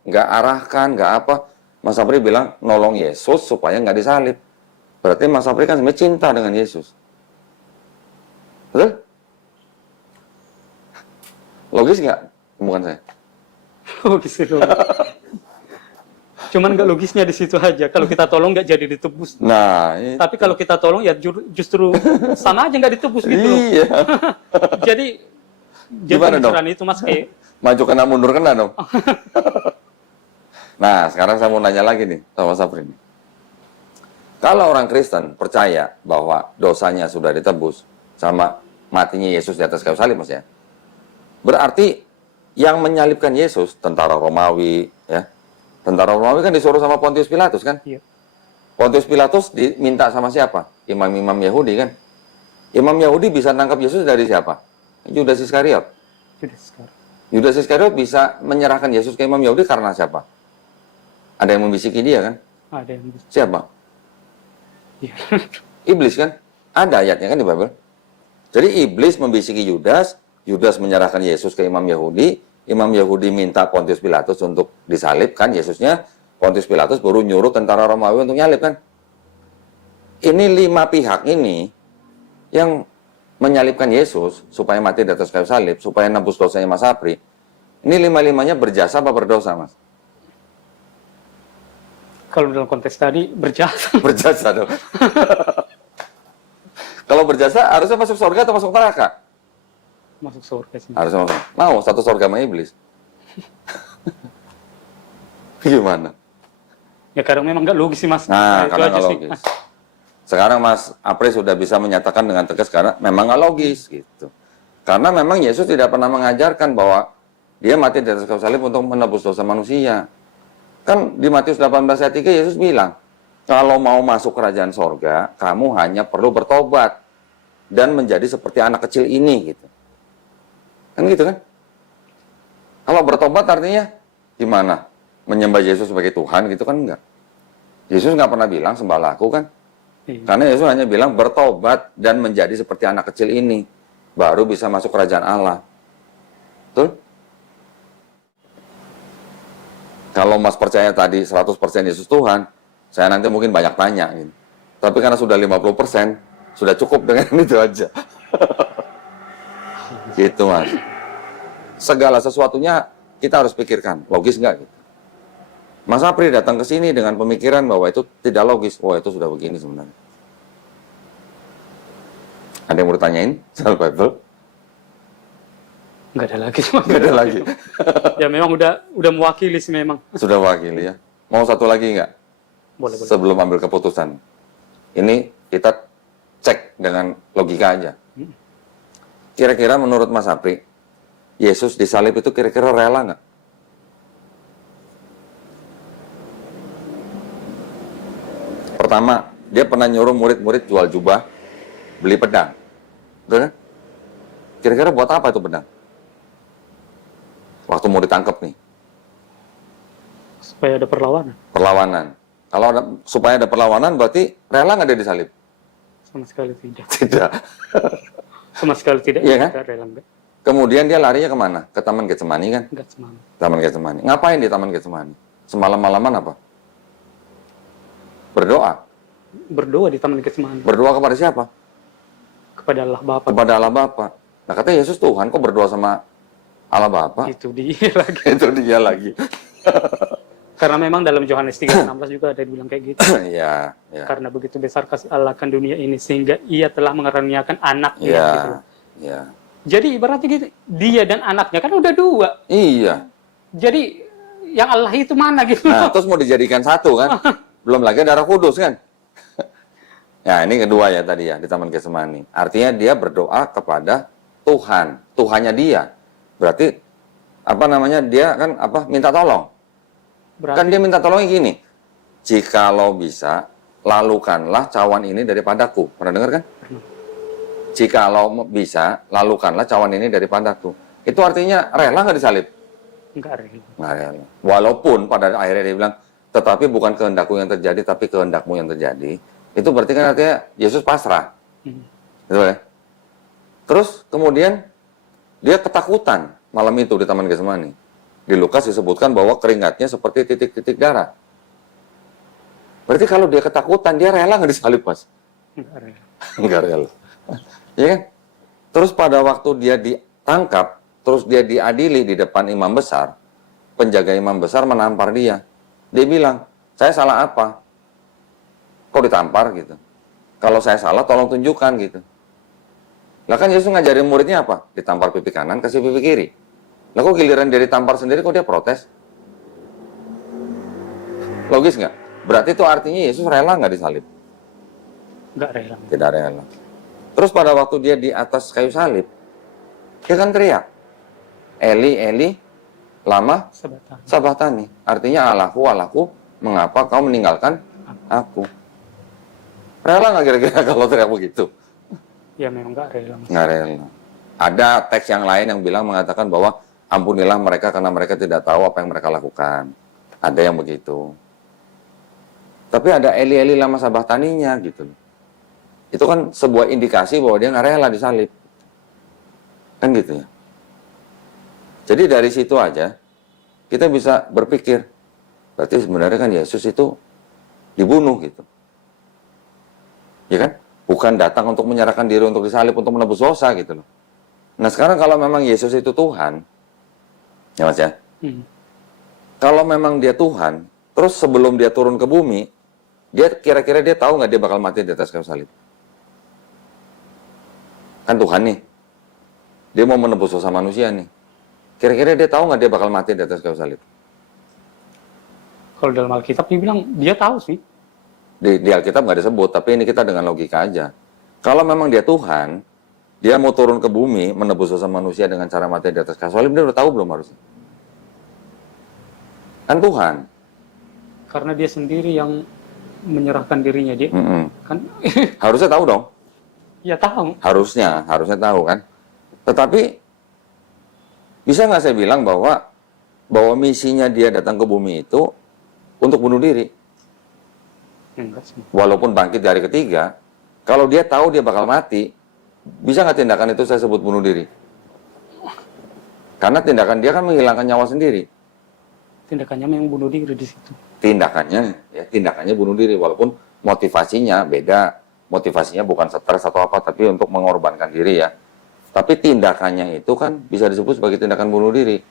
nggak arahkan, nggak apa. Mas Apri bilang nolong Yesus supaya nggak disalib. Berarti Mas Apri kan sebenarnya cinta dengan Yesus. Betul? Logis nggak omongan saya? Logis itu. Cuman nggak logisnya di situ aja. Kalau kita tolong nggak jadi ditebus. Nah, Tapi kalau kita tolong ya justru sama aja nggak ditebus gitu loh. iya. Jadi Gimana dong? itu Mas kayak Maju kena mundur kena dong. Nah, sekarang saya mau nanya lagi nih sama Sapri. Kalau orang Kristen percaya bahwa dosanya sudah ditebus sama matinya Yesus di atas kayu salib, Mas ya. Berarti yang menyalibkan Yesus tentara Romawi, ya. Tentara Romawi kan disuruh sama Pontius Pilatus kan? Iya. Pontius Pilatus diminta sama siapa? Imam-imam Yahudi kan? Imam Yahudi bisa nangkap Yesus dari siapa? Yudas Iskariot. Yudas Iskariot bisa menyerahkan Yesus ke Imam Yahudi karena siapa? Ada yang membisiki dia kan? Ada yang bisa. Siapa? Iya. Iblis kan? Ada ayatnya kan di Bible. Jadi iblis membisiki Yudas, Yudas menyerahkan Yesus ke Imam Yahudi, Imam Yahudi minta Pontius Pilatus untuk disalibkan Yesusnya, Pontius Pilatus baru nyuruh tentara Romawi untuk nyalib kan? Ini 5 pihak ini yang menyalibkan Yesus supaya mati di atas kayu salib, supaya nebus dosanya Mas Apri. Ini 5-5-nya berjasa apa berdosa, Mas? Kalau dalam konteks tadi berjasa. Berjasa dong. Kalau berjasa harusnya masuk surga atau masuk neraka? Masuk surga sih. Harusnya masuk. Mau satu surga sama iblis. Gimana? Ya karena memang nggak logis sih Mas. Nah, itu karena aja nggak sih. logis. Sekarang Mas Apri sudah bisa menyatakan dengan tegas karena memang nggak logis gitu. Karena memang Yesus tidak pernah mengajarkan bahwa dia mati di atas kayu salib untuk menebus dosa manusia. Kan di Matius 18 ayat 3 Yesus bilang, kalau mau masuk kerajaan sorga, kamu hanya perlu bertobat dan menjadi seperti anak kecil ini gitu. Kan gitu kan? Kalau bertobat artinya gimana? Menyembah Yesus sebagai Tuhan gitu kan enggak? Yesus nggak pernah bilang sembahlah aku kan? Iya. Karena Yesus hanya bilang bertobat dan menjadi seperti anak kecil ini. Baru bisa masuk kerajaan Allah. Betul? Kalau Mas percaya tadi 100% Yesus Tuhan, saya nanti mungkin banyak tanya. Gitu. Tapi karena sudah 50%, sudah cukup dengan itu aja. Gitu Mas. Segala sesuatunya kita harus pikirkan. Logis nggak gitu? Mas Apri datang ke sini dengan pemikiran bahwa itu tidak logis. Wah, itu sudah begini sebenarnya. Ada yang mau ditanyain soal Bible? Nggak ada lagi cuma. Nggak ada lagi. Ya memang udah mewakili sih memang. Sudah wakili ya. Mau satu lagi nggak? Boleh. Sebelum ambil keputusan. Ini kita cek dengan logika aja. Kira-kira menurut Mas Apri, Yesus disalib itu kira-kira rela nggak? Pertama, dia pernah nyuruh murid-murid jual jubah, beli pedang. Betul kan? Kira-kira buat apa itu pedang? Waktu mau ditangkap nih. Supaya ada perlawanan. Perlawanan. Kalau supaya ada perlawanan berarti rela nggak dia disalib? Sama sekali tidak. Tidak. Sama sekali tidak. Iya kan? Nggak rela, nggak. Kemudian dia larinya kemana? Ke Taman Getsemani kan? Nggak semangat. Taman Getsemani. Ngapain di Taman Getsemani? Semalam-malaman apa? Berdoa. Berdoa di Taman Getsemani. Berdoa kepada siapa? Kepada Allah Bapa. Kepada Allah Bapa. Nah katanya Yesus Tuhan, kok berdoa sama Allah Bapa? Itu dia lagi. Itu dia lagi. Karena memang dalam Yohanes 3:16 juga ada dibilang kayak gitu. Iya, iya. Karena begitu besar kasih Allah akan dunia ini sehingga ia telah mengaruniakan anaknya Iya, gitu. iya. Jadi ibaratnya gitu, dia dan anaknya kan udah dua. Iya. Jadi yang Allah itu mana gitu. Nah, terus mau dijadikan satu kan? Belum lagi ada Roh Kudus kan? Ya, ini kedua ya tadi ya di Taman Getsemani. Artinya dia berdoa kepada Tuhan, Tuhannya dia. Berarti apa namanya? Dia kan apa? Minta tolong. Berarti Kan dia minta tolongnya gini. Jikalau bisa, lalukanlah cawan ini daripadaku. Pernah dengar kan? Jikalau bisa, lalukanlah cawan ini daripadaku. Itu artinya rela nggak disalib? enggak rela. Nggak rela. Walaupun pada akhirnya dia bilang, tetapi bukan kehendakku yang terjadi, tapi kehendakmu yang terjadi. Itu berarti kan artinya Yesus pasrah. Gitu ya? Terus kemudian dia ketakutan malam itu di Taman Getsemani. Di Lukas disebutkan bahwa keringatnya seperti titik-titik darah. Berarti kalau dia ketakutan, dia rela nggak disalib, Mas? Enggak rela. Nggak rela. Ya kan? Terus pada waktu dia ditangkap, terus dia diadili di depan imam besar, penjaga imam besar menampar dia. Dia bilang, saya salah apa? Kok ditampar gitu? Kalau saya salah, tolong tunjukkan gitu. Lah kan Yesus ngajarin muridnya apa? Ditampar pipi kanan, kasih pipi kiri. Lah kok giliran dia ditampar sendiri, kok dia protes? Logis nggak? Berarti itu artinya Yesus rela nggak disalib? Enggak rela. Tidak rela. Terus pada waktu dia di atas kayu salib, dia kan teriak, Eli, Eli, lama Sabatan. sabatani. Artinya Allahku, Allahku, mengapa kau meninggalkan aku? Rela nggak kira-kira kalau teriak begitu? Ya memang nggak rela, Mas. Nggak rela. Ada teks yang lain yang bilang mengatakan bahwa ampunilah mereka karena mereka tidak tahu apa yang mereka lakukan. Ada yang begitu. Tapi ada Eli lama sabahtaninya gitu. Itu kan sebuah indikasi bahwa dia nggak rela disalib. Kan gitu ya. Jadi dari situ aja kita bisa berpikir, berarti sebenarnya kan Yesus itu dibunuh gitu. Ya kan? Bukan datang untuk menyerahkan diri untuk disalib untuk menebus dosa gitu loh. Nah sekarang kalau memang Yesus itu Tuhan, ya Mas ya, kalau memang dia Tuhan, terus sebelum dia turun ke bumi, dia kira-kira dia tahu nggak dia bakal mati di atas kayu salib? Kan Tuhan nih, dia mau menebus dosa manusia nih. Kira-kira dia tahu nggak dia bakal mati di atas kayu salib? Kalau dalam Alkitab dibilang dia tahu sih. Di Alkitab nggak disebut, tapi ini kita dengan logika aja. Kalau memang dia Tuhan, dia mau turun ke bumi, menebus dosa manusia dengan cara mati di atas kayu salib, dia udah tahu belum harusnya? Kan Tuhan. Karena dia sendiri yang menyerahkan dirinya dia. Kan Harusnya tahu dong. ya tahu. Harusnya tahu kan. Tetapi bisa nggak saya bilang bahwa misinya dia datang ke bumi itu untuk bunuh diri? Enggak sih. Walaupun bangkit dari ketiga, kalau dia tahu dia bakal mati, bisa nggak tindakan itu saya sebut bunuh diri? Karena tindakan dia kan menghilangkan nyawa sendiri. Tindakannya memang bunuh diri di situ. Tindakannya bunuh diri, walaupun motivasinya beda. Motivasinya bukan stres atau apa, tapi untuk mengorbankan diri ya. Tapi tindakannya itu kan bisa disebut sebagai tindakan bunuh diri.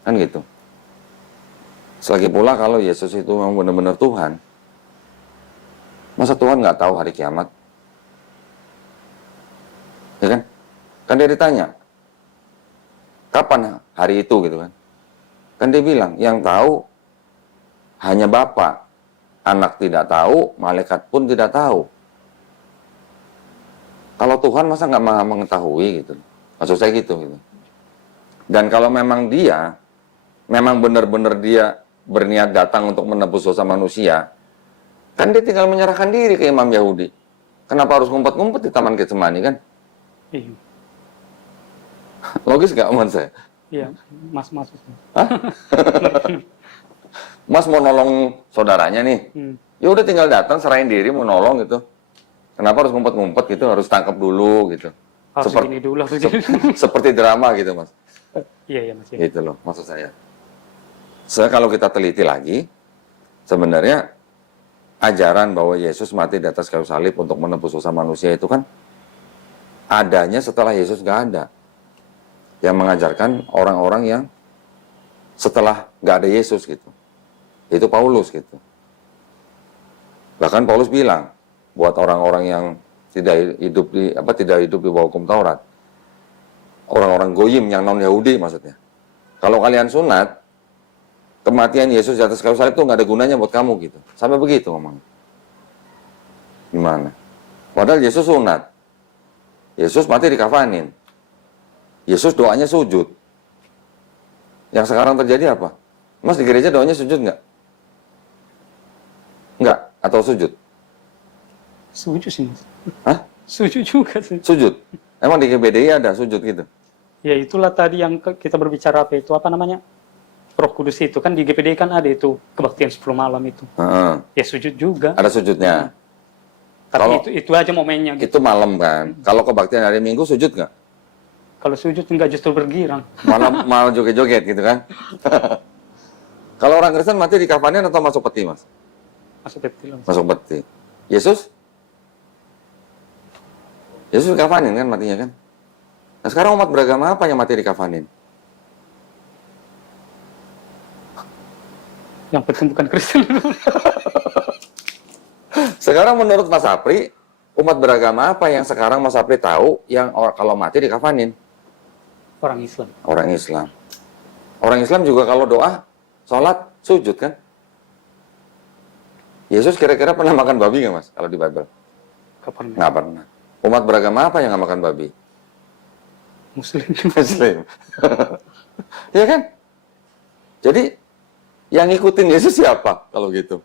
Kan gitu. Selagi pula kalau Yesus itu memang benar-benar Tuhan, masa Tuhan nggak tahu hari kiamat? Ya kan? Kan dia ditanya, kapan hari itu gitu kan? Kan dia bilang, yang tahu hanya Bapa. Anak tidak tahu, malaikat pun tidak tahu. Kalau Tuhan masa nggak mengetahui gitu? Maksud saya gitu. Dan kalau memang dia, memang benar-benar dia berniat datang untuk menebus dosa manusia, kan dia tinggal menyerahkan diri ke imam Yahudi. Kenapa harus ngumpet-ngumpet di Taman Getsemani kan? Iya. Logis nggak aman saya? Iya, Mas masuk. Hah? Mas mau nolong saudaranya nih, ya udah tinggal datang serahin diri mau nolong gitu. Kenapa harus ngumpet-ngumpet gitu? Harus tangkap dulu gitu. Harus gini dulu. Seperti drama gitu mas. Iya Mas. Ya. Gitu loh maksud saya. Kalau kita teliti lagi, sebenarnya ajaran bahwa Yesus mati di atas kayu salib untuk menebus dosa manusia itu kan adanya setelah Yesus nggak ada. Yang mengajarkan orang-orang yang setelah nggak ada Yesus gitu. Itu Paulus gitu. Bahkan Paulus bilang buat orang-orang yang tidak hidup di bawah hukum Taurat, orang-orang goyim yang non Yahudi maksudnya. Kalau kalian sunat, kematian Yesus di atas kayu salib itu nggak ada gunanya buat kamu gitu. Sampai begitu ngomong. Gimana? Padahal Yesus sunat, Yesus mati dikafanin, Yesus doanya sujud. Yang sekarang terjadi apa? Mas di gereja doanya sujud nggak? Nggak? Atau sujud? Sujud sih Mas. Hah? Sujud juga sih. Sujud? Emang di GBDI ada sujud gitu? Ya itulah tadi yang kita berbicara apa itu, apa namanya? Roh Kudus itu kan di GPD kan ada itu kebaktian 10 malam itu. Ya sujud juga. Ada sujudnya. Tapi Kalau itu aja momennya gitu. itu malam kan. Kalau kebaktian hari Minggu sujud nggak? Kalau sujud enggak justru bergirang. Malah joget-joget gitu kan? Kalau orang Kristen mati di kafanin atau masuk peti mas? Masuk peti langsung. Masuk peti. Yesus di kafanin kan matinya kan? Nah sekarang umat beragama apa yang mati di kafanin? Yang penting bukan Kristen. Sekarang menurut Mas Apri, umat beragama apa yang sekarang Mas Apri tahu yang kalau mati di kafanin? Orang Islam. Orang Islam. Orang Islam juga kalau doa, sholat, sujud kan? Yesus kira-kira pernah makan babi nggak mas? Kalau di Bible? Kapan? Nggak pernah. Umat beragama apa yang nggak makan babi? Muslim. Muslim. Ya kan? Jadi yang ngikutin Yesus siapa kalau gitu?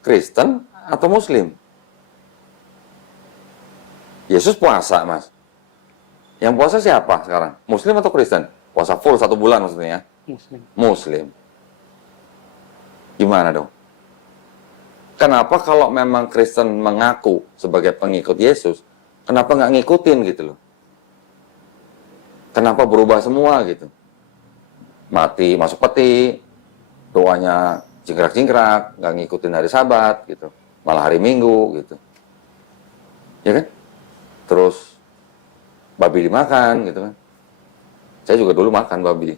Kristen atau Muslim? Yesus puasa, Mas. Yang puasa siapa sekarang? Muslim atau Kristen? Puasa full 1 bulan maksudnya ya? Muslim. Muslim. Gimana dong? Kenapa kalau memang Kristen mengaku sebagai pengikut Yesus, kenapa nggak ngikutin gitu loh? Kenapa berubah semua gitu? Mati masuk peti, doanya jingkrak-jingkrak, nggak ngikutin hari Sabat gitu, malah hari Minggu gitu, ya kan? Terus babi dimakan gitu kan? Saya juga dulu makan babi,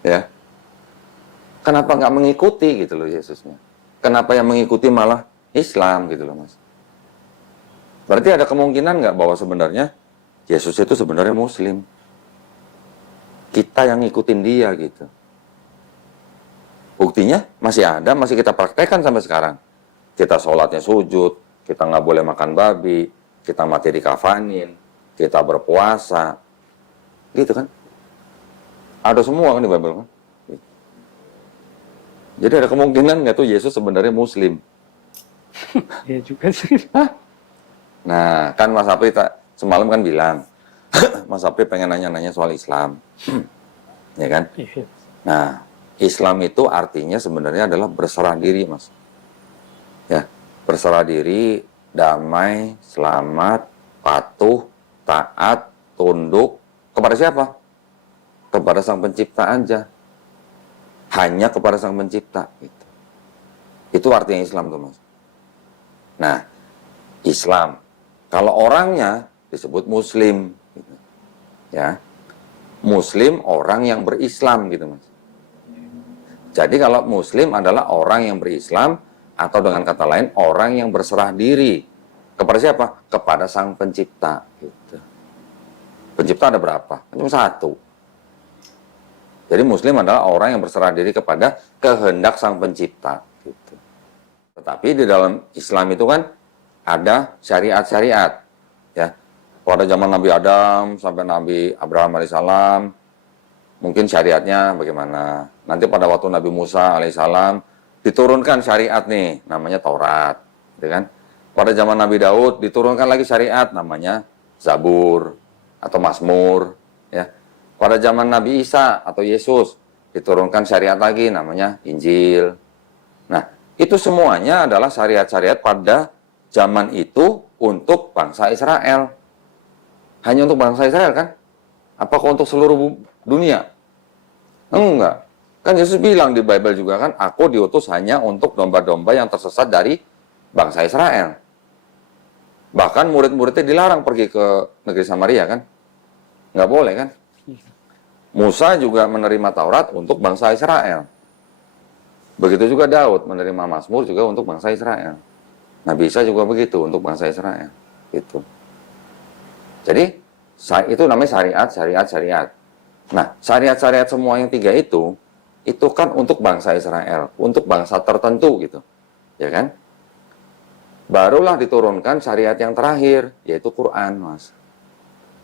ya. Kenapa nggak mengikuti gitu loh Yesusnya? Kenapa yang mengikuti malah Islam gitu loh Mas? Berarti ada kemungkinan nggak bahwa sebenarnya Yesus itu sebenarnya Muslim? Kita yang ngikutin dia gitu. Buktinya masih ada, masih kita praktekkan sampai sekarang. Kita sholatnya sujud, kita nggak boleh makan babi, kita mati dikafanin, kita berpuasa, gitu kan? Ada semua kan di Bible kan? Jadi ada kemungkinan nggak tuh Yesus sebenarnya Muslim? Ya juga sih. Nah, kan Mas Apri semalam kan bilang, Mas Apri pengen nanya-nanya soal Islam, ya kan? Iya. Nah, Islam itu artinya sebenarnya adalah berserah diri, Mas. Ya, berserah diri, damai, selamat, patuh, taat, tunduk kepada siapa? Kepada Sang Pencipta aja. Hanya kepada Sang Pencipta. Gitu. Itu artinya Islam tuh, Mas. Nah, Islam. Kalau orangnya disebut Muslim. Gitu. Ya, Muslim orang yang berislam gitu, Mas. Jadi kalau Muslim adalah orang yang berislam atau dengan kata lain orang yang berserah diri kepada siapa? Kepada Sang Pencipta. Gitu. Pencipta ada berapa? Cuma satu. Jadi Muslim adalah orang yang berserah diri kepada kehendak Sang Pencipta. Gitu. Tetapi di dalam Islam itu kan ada syariat-syariat. Ya. Pada zaman Nabi Adam sampai Nabi Abraham alaihissalam, mungkin syariatnya bagaimana. Nanti pada waktu Nabi Musa alaihissalam diturunkan syariat nih, namanya Taurat. Gitu kan? Pada zaman Nabi Daud diturunkan lagi syariat, namanya Zabur atau Mazmur. Ya. Pada zaman Nabi Isa atau Yesus diturunkan syariat lagi namanya Injil. Nah, itu semuanya adalah syariat-syariat pada zaman itu untuk bangsa Israel. Hanya untuk bangsa Israel kan? Apakah untuk seluruh dunia? Enggak. Kan Yesus bilang di Bible juga kan, aku diutus hanya untuk domba-domba yang tersesat dari bangsa Israel. Bahkan murid-muridnya dilarang pergi ke negeri Samaria kan? Nggak boleh kan? Musa juga menerima Taurat untuk bangsa Israel. Begitu juga Daud menerima Mazmur juga untuk bangsa Israel. Nabi Isa juga begitu untuk bangsa Israel. Gitu. Jadi itu namanya syariat. Nah, syariat-syariat semua yang 3 itu kan untuk bangsa Israel, untuk bangsa tertentu gitu. Ya kan? Barulah diturunkan syariat yang terakhir, yaitu Quran, Mas.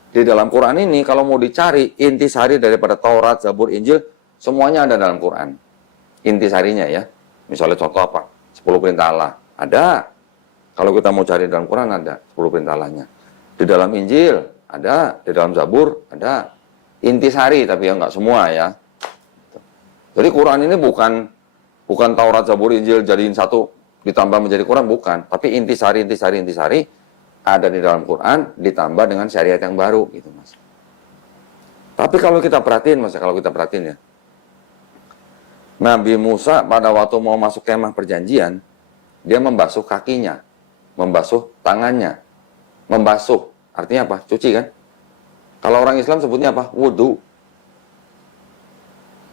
Di dalam Quran ini, kalau mau dicari intisari daripada Taurat, Zabur, Injil, semuanya ada dalam Quran. Intisarinya ya. Misalnya contoh apa? 10 perintah Allah. Ada. Kalau kita mau cari dalam Quran ada 10 perintah Allahnya. Di dalam Injil ada, di dalam Zabur ada. Intisari, tapi ya nggak semua ya. Jadi Quran ini bukan Taurat, Zabur, Injil jadiin satu ditambah menjadi Quran, bukan. Tapi intisari ada di dalam Quran ditambah dengan syariat yang baru gitu, Mas. Tapi kalau kita perhatiin, Mas, ya. Nabi Musa pada waktu mau masuk kemah perjanjian, dia membasuh kakinya, membasuh tangannya. Membasuh artinya apa? Cuci kan? Kalau orang Islam sebutnya apa? Wudu.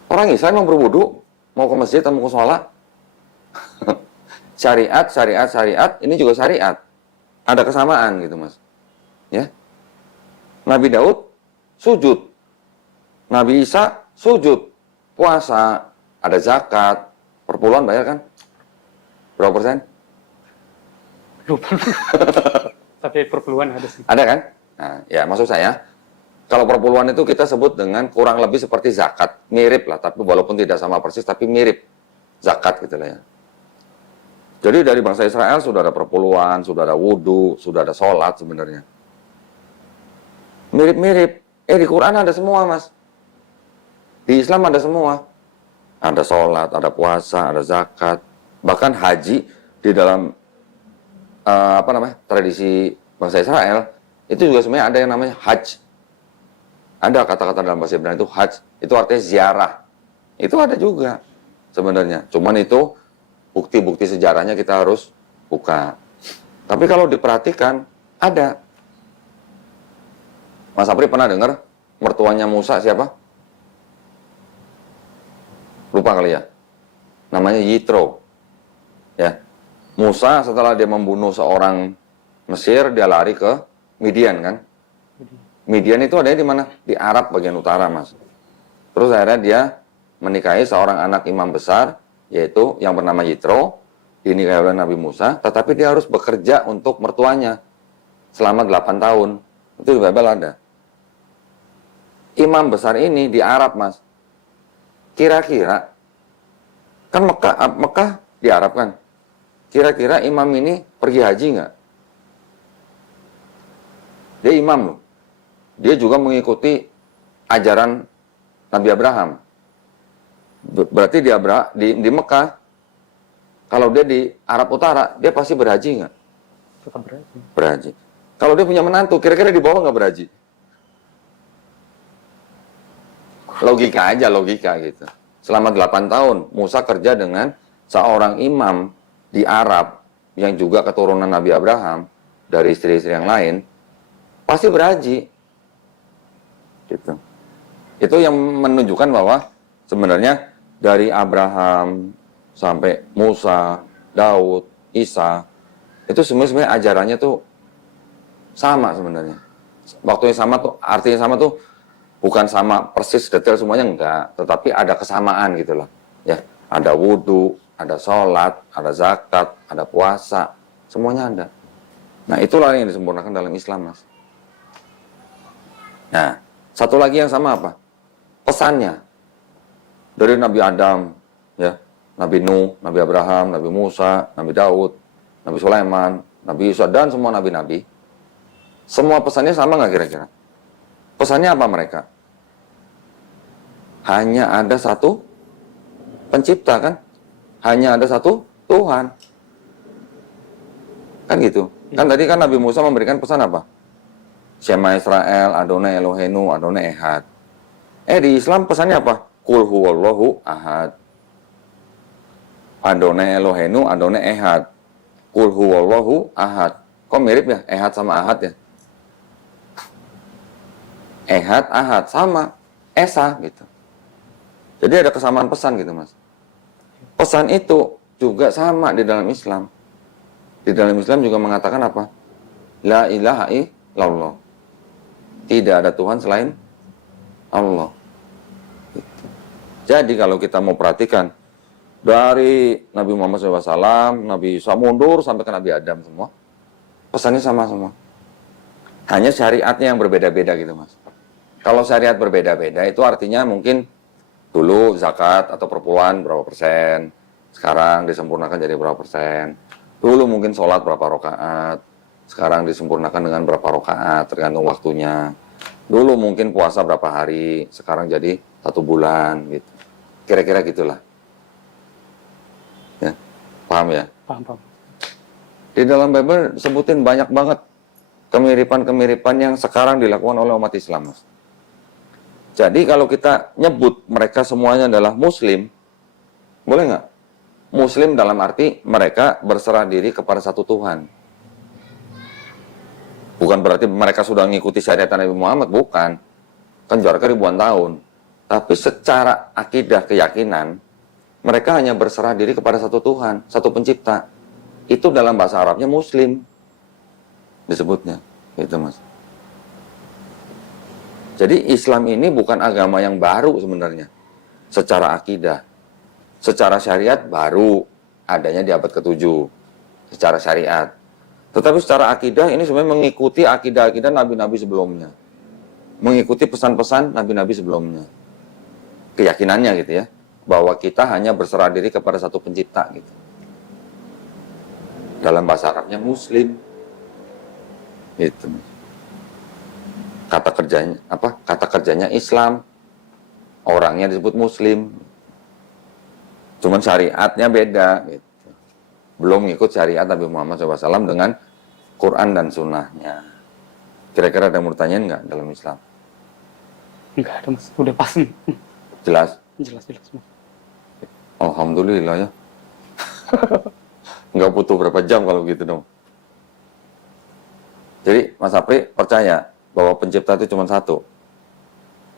Orang Islam yang berwudu mau ke masjid atau mau ke sholat? Syariat, ini juga syariat. Ada kesamaan gitu, Mas. Ya. Nabi Daud sujud. Nabi Isa sujud. Puasa, ada zakat, perpuluhan bayar kan? Berapa persen? Lupa. Tapi perpuluhan ada sih. Ada kan? Nah, ya maksud saya, kalau perpuluhan itu kita sebut dengan kurang lebih seperti zakat. Mirip lah, tapi walaupun tidak sama persis, tapi mirip zakat gitu lah ya. Jadi dari bangsa Israel sudah ada perpuluhan, sudah ada wudhu, sudah ada sholat sebenarnya. Mirip-mirip. Di Quran ada semua, Mas. Di Islam ada semua. Ada sholat, ada puasa, ada zakat. Bahkan haji di dalam tradisi bangsa Israel, itu juga sebenarnya ada yang namanya hajj. Ada kata-kata dalam bahasa Ibrani itu hajj. Itu artinya ziarah. Itu ada juga sebenarnya. Cuman itu bukti-bukti sejarahnya kita harus buka. Tapi kalau diperhatikan, ada. Mas Apri pernah dengar mertuanya Musa siapa? Lupa kali ya. Namanya Yitro. Ya. Musa setelah dia membunuh seorang Mesir, dia lari ke Midian kan? Midian itu adanya di mana? Di Arab bagian utara, Mas. Terus akhirnya dia menikahi seorang anak imam besar, yaitu yang bernama Yitro, dinikahi oleh Nabi Musa, tetapi dia harus bekerja untuk mertuanya selama 8 tahun. Itu di Bible ada. Imam besar ini di Arab, Mas. Kira-kira, kan Mekah di Arab kan? Kira-kira imam ini pergi haji nggak? Dia imam loh. Dia juga mengikuti ajaran Nabi Abraham. Berarti di Mekah, kalau dia di Arab Utara, dia pasti berhaji nggak? Tetap berhaji. Berhaji. Kalau dia punya menantu, kira-kira di bawah nggak berhaji? Logika aja, logika gitu. Selama 8 tahun, Musa kerja dengan seorang imam di Arab, yang juga keturunan Nabi Abraham, dari istri-istri yang lain, pasti berhaji. Gitu. Itu yang menunjukkan bahwa sebenarnya dari Abraham sampai Musa, Daud, Isa, itu sebenarnya ajarannya tuh sama sebenarnya. Waktunya sama tuh, artinya sama tuh bukan sama persis detail semuanya enggak, tetapi ada kesamaan gitu lah. Ya, ada wudhu, ada sholat, ada zakat, ada puasa, semuanya ada. Nah, itulah yang disempurnakan dalam Islam, Mas. Nah, satu lagi yang sama apa? Pesannya. Dari Nabi Adam, ya, Nabi Nuh, Nabi Abraham, Nabi Musa, Nabi Daud, Nabi Sulaiman, Nabi Isa, dan semua nabi-nabi. Semua pesannya sama nggak kira-kira? Pesannya apa mereka? Hanya ada satu pencipta kan? Hanya ada satu Tuhan. Kan gitu. Kan tadi kan Nabi Musa memberikan pesan apa? Shema Israel, Adonai Elohenu, Adonai Ehad. Di Islam pesannya apa? Qul huwallahu ahad. Adonai Elohenu, Adonai Ehad. Qul huwallahu ahad. Kok mirip ya? Ehad sama ahad ya? Ehad, ahad, sama. Esa gitu. Jadi ada kesamaan pesan gitu, Mas. Pesan itu juga sama di dalam Islam. Di dalam Islam juga mengatakan apa? La ilaha illallah. Tidak ada Tuhan selain Allah. Gitu. Jadi kalau kita mau perhatikan dari Nabi Muhammad SAW, Nabi Isa mundur sampai ke Nabi Adam semua, pesannya sama semua. Hanya syariatnya yang berbeda-beda gitu, Mas. Kalau syariat berbeda-beda itu artinya mungkin dulu zakat atau perpuluhan berapa persen, sekarang disempurnakan jadi berapa persen. Dulu mungkin sholat berapa rakaat, sekarang disempurnakan dengan berapa rakaat, tergantung waktunya. Dulu mungkin puasa berapa hari, sekarang jadi 1 bulan gitu. Kira-kira gitulah. Ya, paham ya? Paham. Di dalam Bible sebutin banyak banget kemiripan-kemiripan yang sekarang dilakukan oleh umat Islam, Mas. Jadi kalau kita nyebut mereka semuanya adalah Muslim, boleh nggak? Muslim dalam arti mereka berserah diri kepada satu Tuhan. Bukan berarti mereka sudah mengikuti syariat Nabi Muhammad, bukan. Kan jaraknya ribuan tahun. Tapi secara akidah keyakinan, mereka hanya berserah diri kepada satu Tuhan, satu pencipta. Itu dalam bahasa Arabnya Muslim disebutnya, gitu Mas. Jadi Islam ini bukan agama yang baru sebenarnya, secara akidah. Secara syariat baru adanya di abad ke-7, secara syariat. Tetapi secara akidah ini sebenarnya mengikuti akidah-akidah nabi-nabi sebelumnya. Mengikuti pesan-pesan nabi-nabi sebelumnya. Keyakinannya gitu ya, bahwa kita hanya berserah diri kepada satu pencipta gitu. Dalam bahasa Arabnya Muslim. Itu. Kata kerjanya Islam. Orangnya disebut Muslim. Cuman syariatnya beda. Gitu. Belum ngikut syariat Nabi Muhammad SAW dengan Quran dan Sunnahnya. Kira-kira ada yang mau tanyain nggak dalam Islam? Enggak ada Mas, udah pas. Jelas? Jelas Mas. Alhamdulillah ya. Nggak butuh berapa jam kalau gitu dong. Jadi Mas Apri percaya bahwa pencipta itu cuma satu?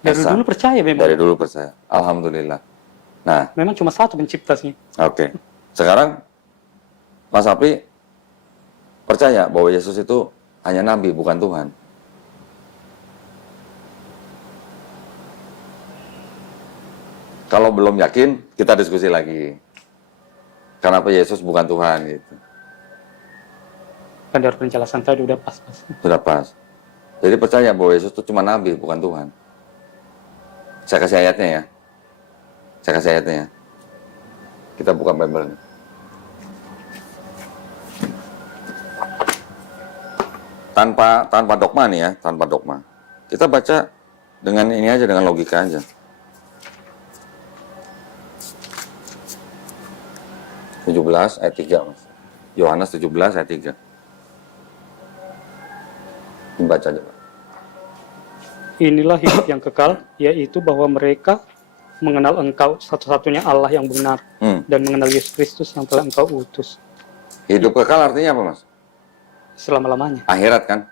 Dari Esa. dulu percaya memang. Dari dulu percaya. Alhamdulillah. Nah, Memang cuma satu pencipta sih. oke. Sekarang Mas Apri percaya bahwa Yesus itu hanya nabi, bukan Tuhan. Kalau belum yakin, kita diskusi lagi. Kenapa Yesus bukan Tuhan gitu. Kan dari penjelasan tadi udah pas Mas. Sudah pas. Jadi percaya bahwa Yesus itu cuma nabi, bukan Tuhan. Saya kasih ayatnya ya. Saya kasih ayatnya ya. Kita buka Bible. Tanpa dogma nih ya, tanpa dogma. Kita baca dengan ini aja, dengan logika aja. Ayat 3, Mas. Yohanes 17 ayat 3. Dibaca aja, Pak. Inilah hidup yang kekal, yaitu bahwa mereka mengenal Engkau satu-satunya Allah yang benar dan mengenal Yesus Kristus yang telah Engkau utus. Hidup kekal artinya apa, Mas? Selama-lamanya. Akhirat kan?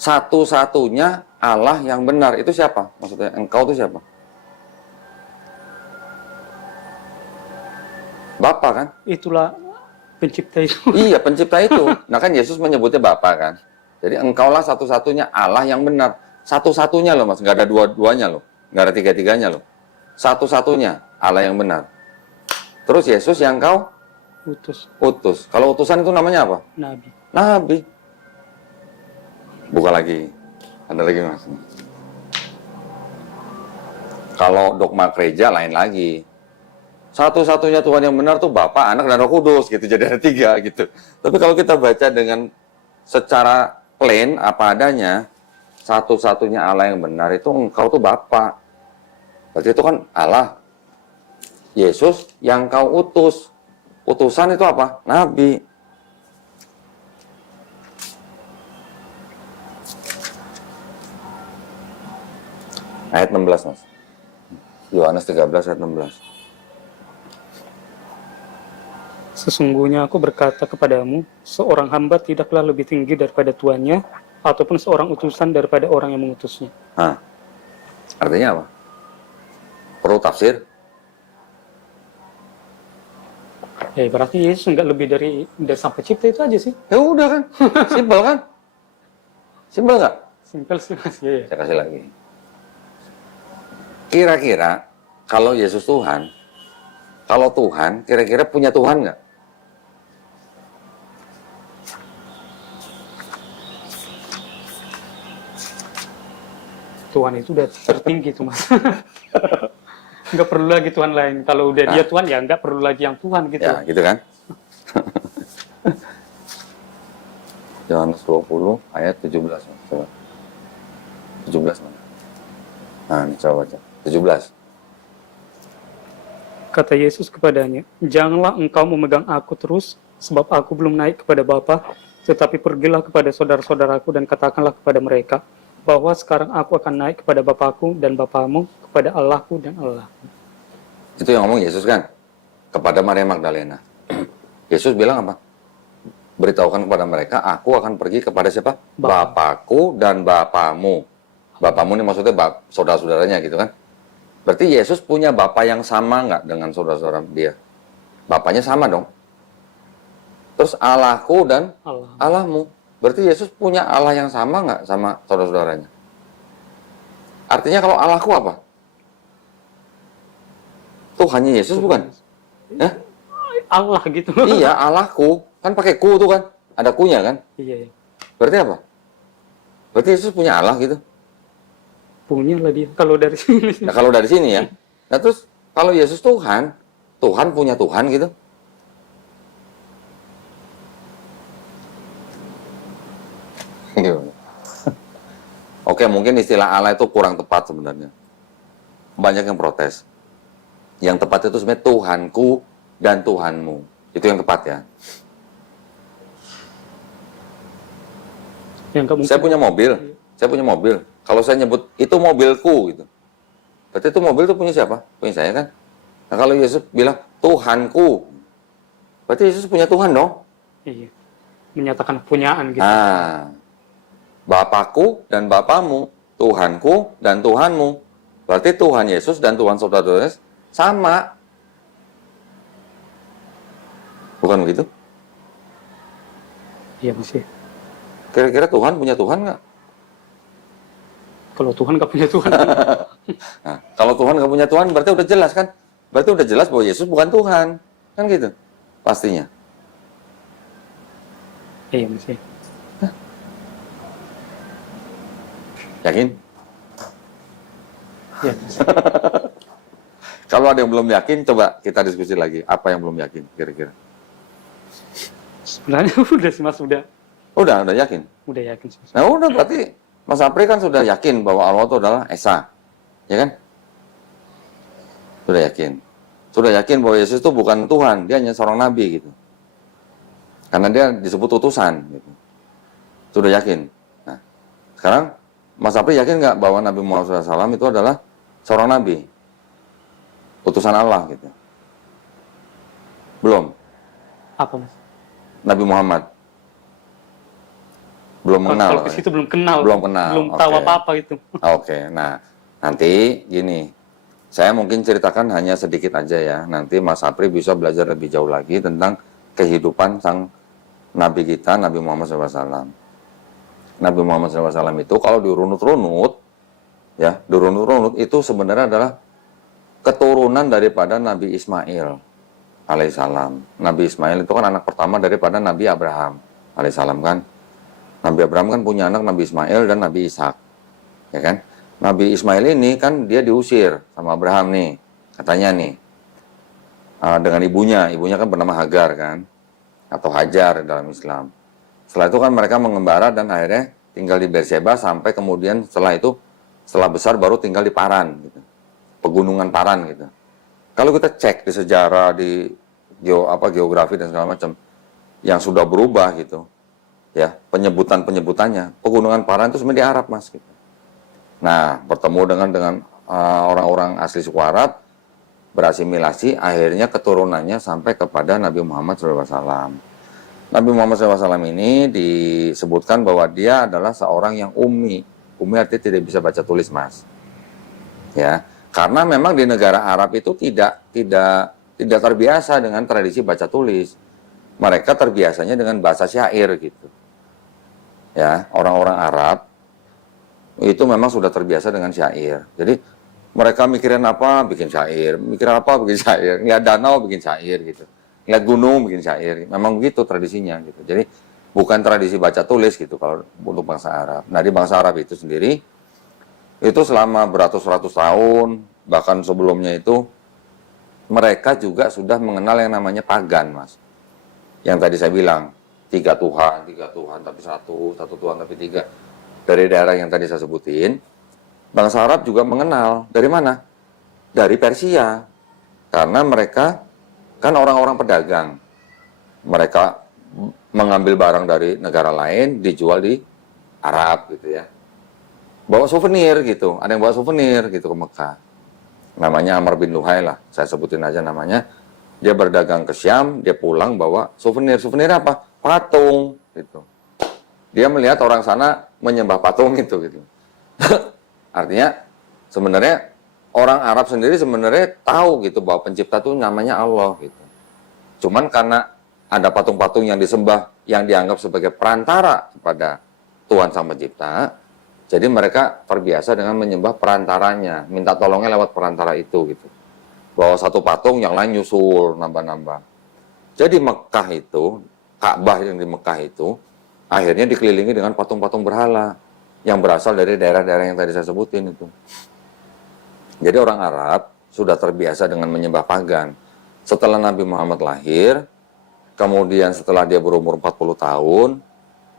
Satu-satunya Allah yang benar. Itu siapa? Maksudnya Engkau itu siapa? Bapa kan? Itulah pencipta itu. Iya, pencipta itu. Nah kan Yesus menyebutnya Bapa kan? Jadi engkaulah satu-satunya Allah yang benar. Satu-satunya loh Mas, nggak ada dua-duanya loh. Nggak ada tiga-tiganya loh. Satu-satunya Allah yang benar. Terus Yesus yang kau utus. Kalau utusan itu namanya apa? Nabi. Nabi. Buka lagi. Ada lagi Mas. Kalau dogma gereja lain lagi. Satu-satunya Tuhan yang benar tuh Bapa, Anak, dan Roh Kudus gitu. Jadi ada 3 gitu. Tapi kalau kita baca dengan secara plain apa adanya, satu-satunya Allah yang benar itu engkau tuh Bapa. Berarti itu kan Allah. Yesus yang kau utus. Utusan itu apa? Nabi. Ayat 16 Mas. Yohanes 13 ayat 16. Sesungguhnya aku berkata kepadamu, seorang hamba tidaklah lebih tinggi daripada tuannya, ataupun seorang utusan daripada orang yang mengutusnya. Nah, artinya apa? Perlu tafsir? Ya berarti Yesus nggak lebih dari sang pencipta itu aja sih. Ya udah kan, simpel kan? Simpel nggak? Simpel sih Mas. Ya. Saya kasih lagi. Kira-kira kalau Yesus Tuhan, kalau Tuhan, kira-kira punya Tuhan nggak? Tuhan itu udah tertinggi tuh Mas. Nggak perlu lagi Tuhan lain. Kalau udah dia Tuhan ya nggak perlu lagi yang Tuhan gitu. Ya, gitu kan? Yohanes 20 ayat 17. Coba. 17 mana? Nah, ini coba baca. 17. Kata Yesus kepadanya, janganlah engkau memegang aku terus, sebab aku belum naik kepada Bapa, tetapi pergilah kepada saudara-saudaraku dan katakanlah kepada mereka, bahwa sekarang aku akan naik kepada Bapakku dan Bapamu, kepada Allahku dan Allahmu. Itu yang ngomong Yesus kan? Kepada Maria Magdalena. Yesus bilang apa? Beritahukan kepada mereka, aku akan pergi kepada siapa? Bapakku dan Bapamu. Bapamu ini maksudnya saudara-saudaranya gitu kan? Berarti Yesus punya Bapa yang sama nggak dengan saudara-saudara dia? Bapaknya sama dong. Terus Allahku dan Allahmu. Berarti Yesus punya Allah yang sama nggak sama saudara-saudaranya? Artinya kalau Allahku apa? Tuhannya Yesus bukan? Ya? Allah gitu. Iya, Allahku. Kan pakai ku tuh kan? Ada kunya kan? Iya. Berarti apa? Berarti Yesus punya Allah gitu? Punya lah dia. Kalau dari sini. Nah, kalau dari sini ya. Nah terus kalau Yesus Tuhan, Tuhan punya Tuhan gitu? Gimana? Oke, mungkin istilah Allah itu kurang tepat sebenarnya. Banyak yang protes. Yang tepat itu sebenarnya Tuhanku dan Tuhanmu. Itu yang tepat ya. Yang nggak mungkin. Saya punya mobil. Kalau saya nyebut itu mobilku gitu, berarti itu mobil itu punya siapa? Punya saya kan. Nah kalau Yesus bilang Tuhanku, berarti Yesus punya Tuhan dong. Iya. Menyatakan kepunyaan gitu. Nah, Bapakku dan Bapamu, Tuhanku dan Tuhanmu. Berarti Tuhan Yesus dan Tuhan saudara sama. Bukan begitu? Iya masih. Kira-kira Tuhan punya Tuhan nggak? Kalau Tuhan nggak punya Tuhan. Nah, kalau Tuhan nggak punya Tuhan, berarti udah jelas kan? Berarti udah jelas bahwa Yesus bukan Tuhan. Kan gitu? Pastinya. Iya masih. Yakin? Iya masih. Kalau ada yang belum yakin, coba kita diskusi lagi. Apa yang belum yakin, kira-kira? Sebenarnya udah sih Mas, udah Yakin? Udah yakin sih. Nah udah, berarti Mas Apri kan sudah yakin bahwa Allah itu adalah Esa. Ya kan? Sudah yakin. Sudah yakin bahwa Yesus itu bukan Tuhan, dia hanya seorang nabi gitu. Karena dia disebut utusan gitu. Sudah yakin. Nah, sekarang Mas Apri yakin nggak bahwa Nabi Muhammad SAW itu adalah seorang nabi? Utusan Allah gitu. Belum. Apa Mas? Nabi Muhammad. Belum mengenal. Kalau ke situ belum kenal. Belum kenal. Belum tahu Oke. apa-apa itu. Oke, nah nanti gini, saya mungkin ceritakan hanya sedikit aja ya. Nanti Mas Apri bisa belajar lebih jauh lagi tentang kehidupan sang Nabi kita, Nabi Muhammad SAW. Nabi Muhammad SAW itu kalau dirunut-runut, ya, dirunut-runut itu sebenarnya adalah keturunan daripada Nabi Ismail alaihissalam. Nabi Ismail itu kan anak pertama daripada Nabi Abraham alaihissalam kan. Nabi Abraham kan punya anak Nabi Ismail dan Nabi Ishak, ya kan? Nabi Ismail ini kan dia diusir sama Abraham nih, katanya nih, dengan ibunya kan bernama Hagar kan, atau Hajar dalam Islam. Setelah itu kan mereka mengembara dan akhirnya tinggal di Beersheba sampai kemudian setelah besar baru tinggal di Paran, gitu. Pegunungan Paran gitu. Kalau kita cek di sejarah, di geografi dan segala macam, yang sudah berubah gitu. Ya, penyebutannya pegunungan Paran itu sebenarnya di Arab Mas gitu. Nah, bertemu dengan orang-orang asli suku Arab, berasimilasi, akhirnya keturunannya sampai kepada Nabi Muhammad SAW. Nabi Muhammad SAW ini disebutkan bahwa dia adalah seorang yang ummi. Ummi artinya tidak bisa baca tulis Mas. Ya, karena memang di negara Arab itu tidak terbiasa dengan tradisi baca tulis. Mereka terbiasanya dengan bahasa syair gitu. Ya, orang-orang Arab itu memang sudah terbiasa dengan syair. Jadi mereka mikirin apa, bikin syair. Mikirin apa, bikin syair. Lihat danau, bikin syair gitu. Lihat gunung, bikin syair. Memang begitu tradisinya gitu. Jadi bukan tradisi baca tulis gitu kalau untuk bangsa Arab. Nah di bangsa Arab itu sendiri, itu selama beratus-ratus tahun, bahkan sebelumnya itu, mereka juga sudah mengenal yang namanya pagan Mas. Yang tadi saya bilang, tiga Tuhan, tapi satu Tuhan, tapi tiga. Dari daerah yang tadi saya sebutin, bangsa Arab juga mengenal. Dari mana? Dari Persia. Karena mereka kan orang-orang pedagang. Mereka mengambil barang dari negara lain, dijual di Arab gitu ya. Bawa souvenir gitu, ada yang bawa souvenir gitu ke Mekah. Namanya Amr bin Luhai lah, saya sebutin aja namanya. Dia berdagang ke Syam, dia pulang bawa souvenir. Souvenir apa? Patung gitu. Dia melihat orang sana menyembah patung itu gitu. Artinya sebenarnya orang Arab sendiri sebenarnya tahu gitu bahwa pencipta itu namanya Allah gitu. Cuman karena ada patung-patung yang disembah yang dianggap sebagai perantara kepada Tuhan Sang Pencipta, jadi mereka terbiasa dengan menyembah perantaranya, minta tolongnya lewat perantara itu gitu. Bahwa satu patung yang lain nyusul nambah-nambah. Jadi Mekah itu, Ka'bah yang di Mekah itu akhirnya dikelilingi dengan patung-patung berhala yang berasal dari daerah-daerah yang tadi saya sebutin itu. Jadi orang Arab sudah terbiasa dengan menyembah pagan. Setelah Nabi Muhammad lahir, kemudian setelah dia berumur 40 tahun,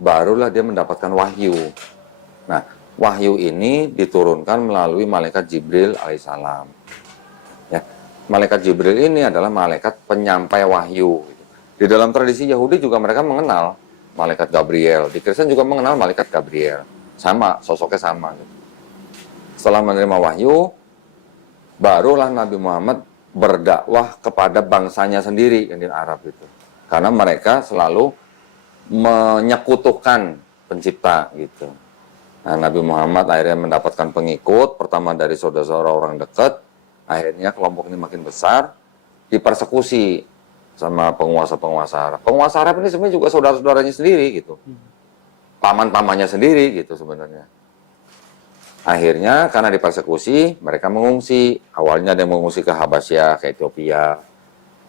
barulah dia mendapatkan wahyu. Nah, wahyu ini diturunkan melalui malaikat Jibril alaihissalam. Ya, malaikat Jibril ini adalah malaikat penyampai wahyu. Di dalam tradisi Yahudi juga mereka mengenal malaikat Gabriel. Di Kristen juga mengenal malaikat Gabriel. Sama, sosoknya sama. Setelah menerima wahyu, barulah Nabi Muhammad berdakwah kepada bangsanya sendiri yang di Arab itu. Karena mereka selalu menyekutukan pencipta gitu. Nah, Nabi Muhammad akhirnya mendapatkan pengikut, pertama dari saudara-saudara orang dekat, akhirnya kelompok ini makin besar, dipersekusi sama penguasa-penguasa Arab. Penguasa Arab ini sebenarnya juga saudara-saudaranya sendiri gitu. Paman-pamannya sendiri gitu sebenarnya. Akhirnya karena dipersekusi, mereka mengungsi. Awalnya ada yang mengungsi ke Habasyah, ke Ethiopia.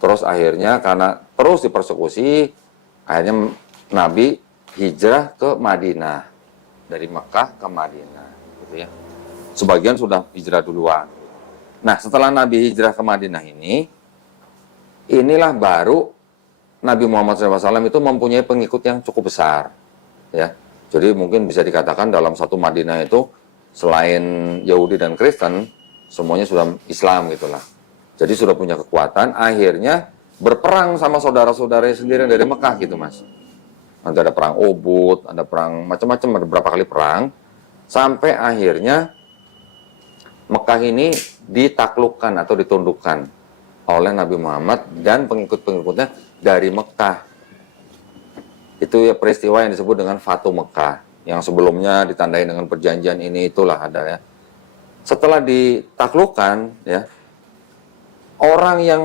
Terus akhirnya karena terus dipersekusi, akhirnya Nabi hijrah ke Madinah. Dari Mekah ke Madinah. Gitu ya. Sebagian sudah hijrah duluan. Nah, setelah Nabi hijrah ke Madinah ini, inilah baru Nabi Muhammad SAW itu mempunyai pengikut yang cukup besar. Ya. Jadi mungkin bisa dikatakan dalam satu Madinah itu, selain Yahudi dan Kristen, semuanya sudah Islam gitulah. Jadi sudah punya kekuatan, akhirnya berperang sama saudara-saudaranya sendiri dari Mekah gitu mas. Nanti ada perang Uhud, ada perang macam-macam, ada beberapa kali perang. Sampai akhirnya Mekah ini ditaklukkan atau ditundukkan oleh Nabi Muhammad dan pengikut-pengikutnya dari Mekah. Itu ya peristiwa yang disebut dengan Fatu Mekah. Yang sebelumnya ditandai dengan perjanjian ini itulah ada ya. Setelah ditaklukkan ya, orang yang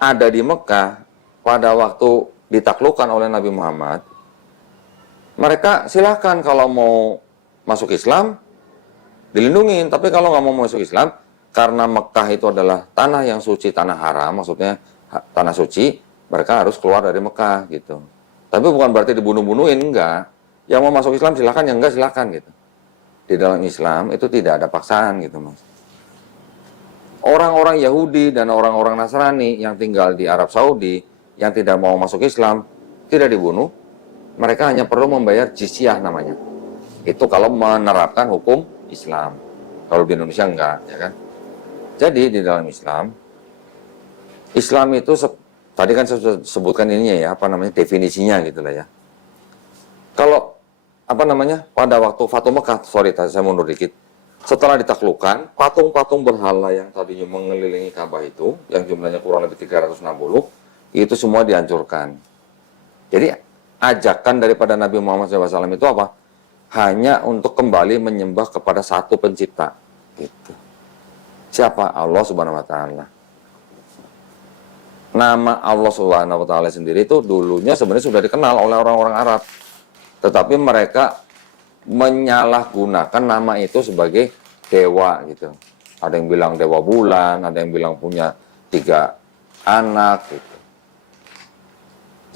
ada di Mekah pada waktu ditaklukkan oleh Nabi Muhammad, mereka silahkan kalau mau masuk Islam dilindungin, tapi kalau nggak mau masuk Islam, karena Mekah itu adalah tanah yang suci, tanah haram, maksudnya tanah suci, mereka harus keluar dari Mekah gitu. Tapi bukan berarti dibunuh-bunuhin, enggak. Yang mau masuk Islam silahkan, yang enggak silahkan gitu. Di dalam Islam itu tidak ada paksaan gitu mas. Orang-orang Yahudi dan orang-orang Nasrani yang tinggal di Arab Saudi yang tidak mau masuk Islam tidak dibunuh, mereka hanya perlu membayar jizyah namanya. Itu kalau menerapkan hukum Islam. Kalau di Indonesia enggak, ya kan? Jadi di dalam Islam itu tadi kan saya sudah sebutkan ininya ya, apa namanya definisinya gitu lah ya. Kalau apa namanya pada waktu Fatu Mekah, saya mundur dikit. Setelah ditaklukkan, patung-patung berhala yang tadinya mengelilingi Ka'bah itu, yang jumlahnya kurang lebih 360, itu semua dihancurkan. Jadi ajakan daripada Nabi Muhammad SAW itu apa? Hanya untuk kembali menyembah kepada satu pencipta. Gitu. Siapa? Allah Subhanahu Wa Taala. Nama Allah Subhanahu Wa Taala sendiri itu dulunya sebenarnya sudah dikenal oleh orang-orang Arab. Tetapi mereka menyalahgunakan nama itu sebagai dewa gitu. Ada yang bilang dewa bulan, ada yang bilang punya 3 anak gitu.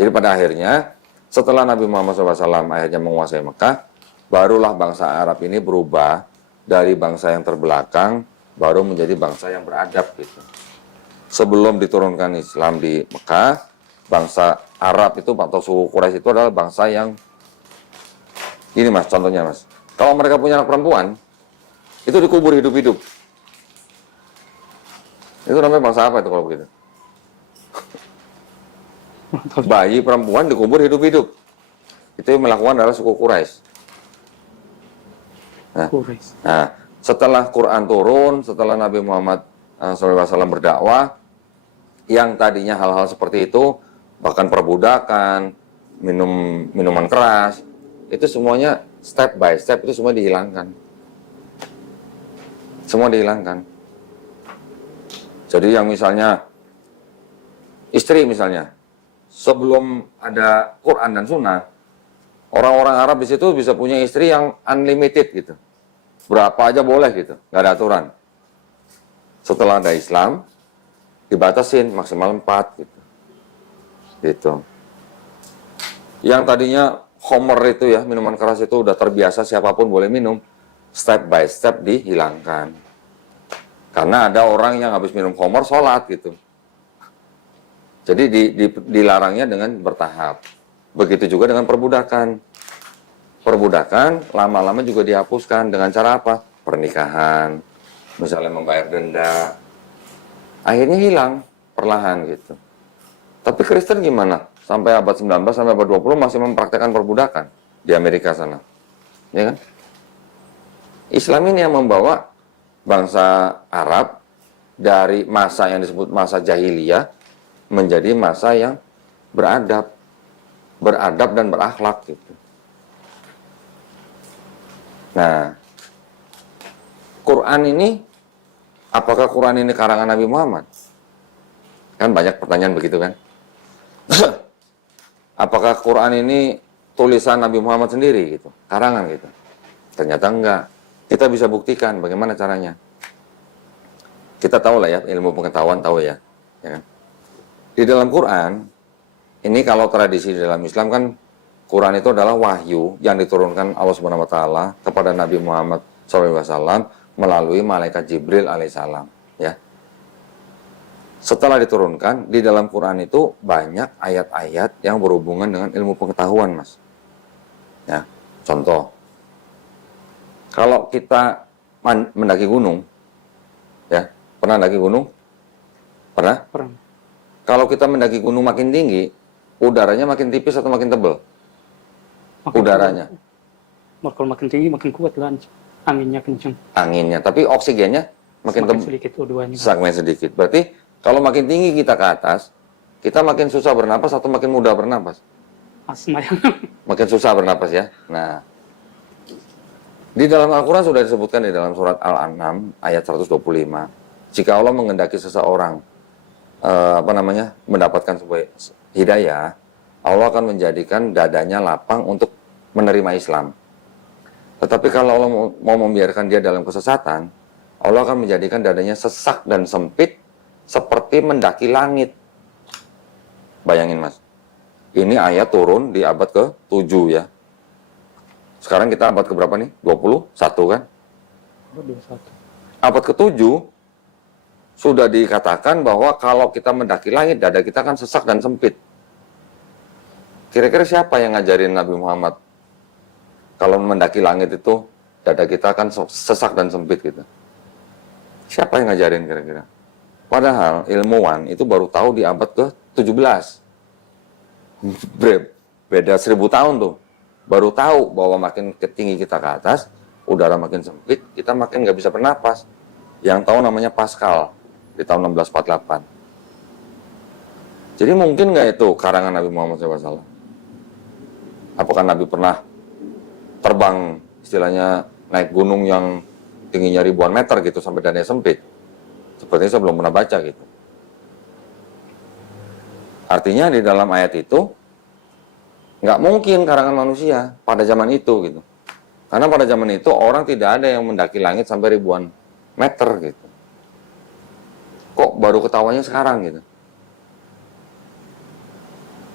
Jadi pada akhirnya setelah Nabi Muhammad SAW akhirnya menguasai Mekah, barulah bangsa Arab ini berubah dari bangsa yang terbelakang baru menjadi bangsa yang beradab gitu. Sebelum diturunkan Islam di Mekah, bangsa Arab itu atau suku Quraisy itu adalah bangsa yang ini mas, contohnya mas, kalau mereka punya anak perempuan, itu dikubur hidup-hidup. Itu namanya bangsa apa itu kalau begitu? Bayi perempuan dikubur hidup-hidup. Itu yang melakukan adalah suku Quraisy. Nah, setelah Quran turun, setelah Nabi Muhammad SAW berdakwah, yang tadinya hal-hal seperti itu, bahkan perbudakan, minuman keras, itu semuanya step by step itu semua dihilangkan. Semua dihilangkan. Jadi yang misalnya istri misalnya, sebelum ada Quran dan Sunnah, orang-orang Arab di situ bisa punya istri yang unlimited gitu. Berapa aja boleh gitu, nggak ada aturan. Setelah ada Islam, dibatasin maksimal 4 gitu. Gitu. Yang tadinya Homer itu ya, minuman keras itu udah terbiasa siapapun boleh minum, step by step dihilangkan. Karena ada orang yang habis minum Homer sholat gitu. Jadi dilarangnya dengan bertahap. Begitu juga dengan perbudakan. perbudakan lama-lama juga dihapuskan dengan cara apa? Pernikahan, misalnya membayar denda. Akhirnya hilang perlahan gitu. Tapi Kristen gimana? Sampai abad 19 sampai abad 20 masih mempraktekkan perbudakan di Amerika sana. Ya kan? Islam ini yang membawa bangsa Arab dari masa yang disebut masa jahiliyah menjadi masa yang beradab dan berakhlak gitu. Nah, Quran ini, apakah Quran ini karangan Nabi Muhammad? Kan banyak pertanyaan begitu kan? Apakah Quran ini tulisan Nabi Muhammad sendiri gitu, karangan gitu? Ternyata enggak. Kita bisa buktikan bagaimana caranya. Kita tahu lah ya, ilmu pengetahuan tahu ya. Ya kan? Di dalam Quran, ini kalau tradisi di dalam Islam kan, Quran itu adalah wahyu yang diturunkan Allah Subhanahu Wa Taala kepada Nabi Muhammad SAW melalui malaikat Jibril alaihissalam. Ya. Setelah diturunkan, di dalam Quran itu banyak ayat-ayat yang berhubungan dengan ilmu pengetahuan, Mas. Ya, contoh, kalau kita mendaki gunung, ya, pernah mendaki gunung? Pernah? Pernah. Kalau kita mendaki gunung makin tinggi, udaranya makin tipis atau makin tebal? Makin Udaranya. Kalau makin tinggi makin kuat lah, anginnya kencang. Anginnya, tapi oksigennya makin Sedikit O2-nya. semakin sedikit. Berarti kalau makin tinggi kita ke atas, kita makin susah bernapas atau makin mudah bernapas? Asma yang Makin susah bernapas ya. Nah, di dalam Al-Quran sudah disebutkan di dalam surat Al-An'am ayat 125. Jika Allah mengendaki seseorang mendapatkan sebuah hidayah, Allah akan menjadikan dadanya lapang untuk menerima Islam. Tetapi kalau Allah mau membiarkan dia dalam kesesatan, Allah akan menjadikan dadanya sesak dan sempit seperti mendaki langit. Bayangin Mas, ini ayat turun di abad ke-7 ya. Sekarang kita abad ke berapa nih? 21 kan? 21. Abad ke-7 sudah dikatakan bahwa kalau kita mendaki langit, dada kita akan sesak dan sempit. Kira-kira siapa yang ngajarin Nabi Muhammad kalau mendaki langit itu dada kita akan sesak dan sempit gitu? Siapa yang ngajarin kira-kira? Padahal ilmuwan itu baru tahu di abad ke-17. Beda 1000 tahun tuh. Baru tahu bahwa makin tinggi kita ke atas, udara makin sempit, kita makin nggak bisa bernapas. Yang tahu namanya Pascal di tahun 1648. Jadi mungkin nggak itu karangan Nabi Muhammad SAW? Apakah Nabi pernah terbang, istilahnya naik gunung yang tingginya ribuan meter gitu sampai dadanya sempit? Sepertinya saya belum pernah baca gitu. Artinya di dalam ayat itu nggak mungkin karangan manusia pada zaman itu gitu. Karena pada zaman itu orang tidak ada yang mendaki langit sampai ribuan meter gitu. Kok baru ketawanya sekarang gitu?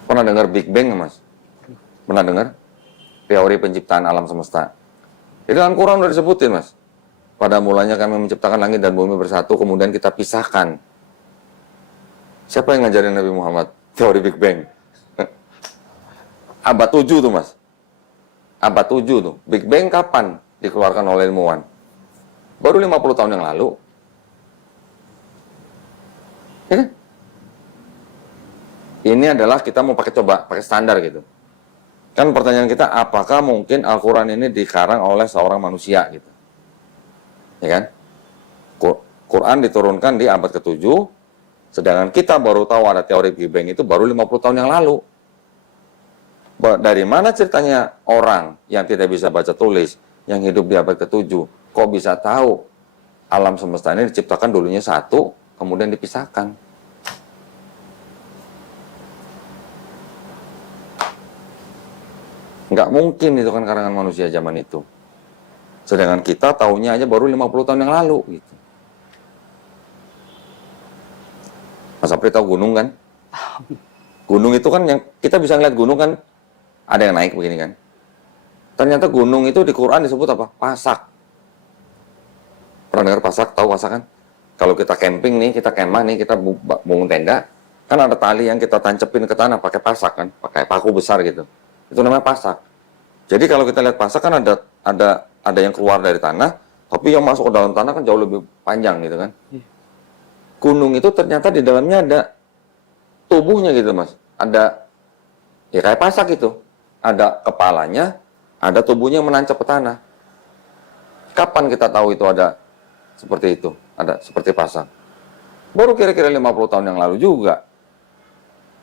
Pernah dengar Big Bang Mas? Pernah dengar? Teori penciptaan alam semesta. Di dalam Quran udah disebutin Mas. Pada mulanya kami menciptakan langit dan bumi bersatu, kemudian kita pisahkan. Siapa yang ngajarin Nabi Muhammad teori Big Bang? Abad 7 tuh Mas. Abad 7 tuh. Big Bang kapan dikeluarkan oleh ilmuwan? Baru 50 tahun yang lalu. Ya kan? Ini adalah kita mau pakai standar gitu. Kan pertanyaan kita, apakah mungkin Al-Quran ini dikarang oleh seorang manusia gitu? Ya kan? Quran diturunkan di abad ke-7, sedangkan kita baru tahu ada teori Big Bang itu baru 50 tahun yang lalu. Dari mana ceritanya orang yang tidak bisa baca tulis, yang hidup di abad ke-7, kok bisa tahu alam semesta ini diciptakan dulunya satu, kemudian dipisahkan? Nggak mungkin itu kan karangan manusia zaman itu. Sedangkan kita tahunya aja baru 50 tahun yang lalu gitu. Mas Apri tahu gunung kan? Gunung itu kan yang kita bisa ngeliat gunung kan ada yang naik begini kan. Ternyata gunung itu di Quran disebut apa? Pasak. Pernah dengar pasak? Tahu pasak kan? Kalau kita camping nih, kita kemah nih, kita bangun tenda, kan ada tali yang kita tancepin ke tanah pakai pasak kan, pakai paku besar gitu. Itu namanya pasak. Jadi kalau kita lihat pasak kan ada yang keluar dari tanah, tapi yang masuk ke dalam tanah kan jauh lebih panjang gitu kan. Gunung itu ternyata di dalamnya ada tubuhnya gitu Mas. Ada, ya kayak pasak itu. Ada kepalanya, ada tubuhnya yang menancap ke tanah. Kapan kita tahu itu ada seperti itu? Ada seperti pasak? Baru kira-kira 50 tahun yang lalu juga.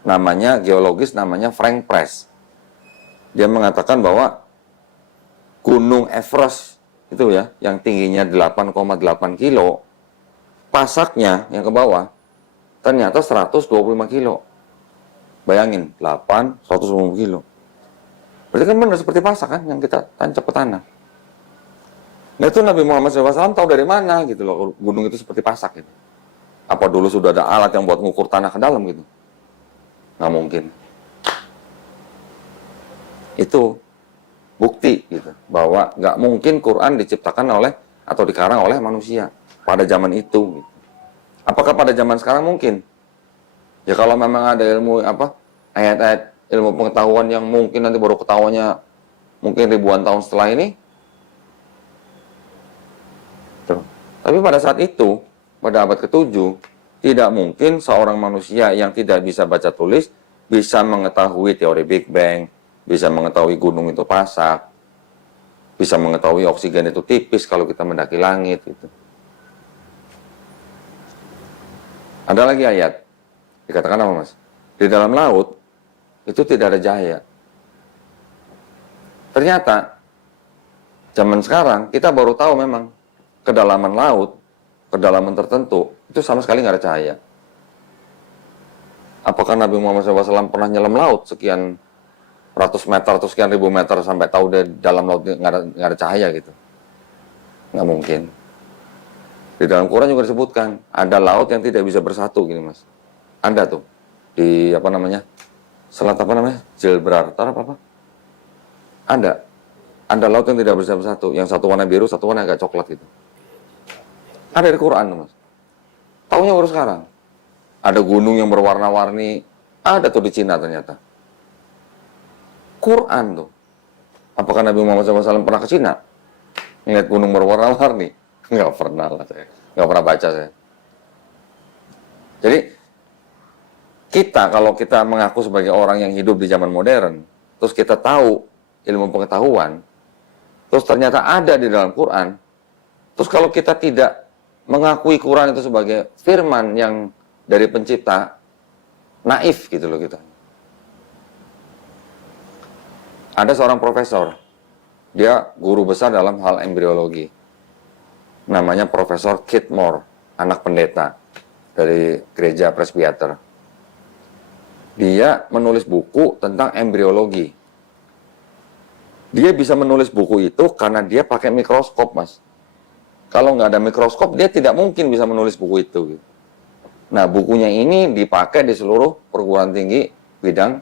Namanya geologis, namanya Frank Press. Dia mengatakan bahwa Gunung Everest itu ya, yang tingginya 8,8 kilo, pasaknya yang ke bawah, ternyata 125 kilo. Bayangin, 125 kilo. Berarti kan benar seperti pasak kan, yang kita tancap ke tanah. Nah itu Nabi Muhammad SAW tahu dari mana gitu loh, gunung itu seperti pasak gitu. Apa dulu sudah ada alat yang buat ngukur tanah ke dalam gitu? Nggak mungkin. Itu bukti gitu bahwa nggak mungkin Quran diciptakan oleh atau dikarang oleh manusia pada zaman itu. Gitu. Apakah pada zaman sekarang mungkin? Ya kalau memang ada ilmu ayat-ayat ilmu pengetahuan yang mungkin nanti baru ketahuannya mungkin ribuan tahun setelah ini. Tuh. Tapi pada saat itu, pada abad ke-7, tidak mungkin seorang manusia yang tidak bisa baca tulis bisa mengetahui teori Big Bang, bisa mengetahui gunung itu pasak, bisa mengetahui oksigen itu tipis kalau kita mendaki langit gitu. Ada lagi ayat, dikatakan apa Mas? Di dalam laut itu tidak ada cahaya. Ternyata zaman sekarang kita baru tahu memang kedalaman laut, kedalaman tertentu itu sama sekali nggak ada cahaya. Apakah Nabi Muhammad SAW pernah nyelam laut sekian ratus meter atau sekian ribu meter sampai tahu di dalam laut nggak ada cahaya gitu? Nggak mungkin. Di dalam Quran juga disebutkan ada laut yang tidak bisa bersatu gini Mas. Ada tuh di selat Gibraltar apa? Ada laut yang tidak bisa bersatu, yang satu warna biru, satu warna agak coklat gitu. Ada di Quran tuh Mas. Taunya baru sekarang. Ada gunung yang berwarna-warni, ada tuh di Cina ternyata. Quran tuh. Apakah Nabi Muhammad SAW pernah ke Cina? Ngeliat gunung berwarna-warni? Nggak pernah lah saya. Nggak pernah baca saya. Jadi, kalau kita mengaku sebagai orang yang hidup di zaman modern, terus kita tahu ilmu pengetahuan, terus ternyata ada di dalam Quran, terus kalau kita tidak mengakui Quran itu sebagai firman yang dari pencipta, naif gitu loh kita. Ada seorang profesor, dia guru besar dalam hal embriologi. Namanya Profesor Keith Moore, anak pendeta dari gereja Presbyter. Dia menulis buku tentang embriologi. Dia bisa menulis buku itu karena dia pakai mikroskop, Mas. Kalau nggak ada mikroskop, dia tidak mungkin bisa menulis buku itu. Nah, bukunya ini dipakai di seluruh perguruan tinggi bidang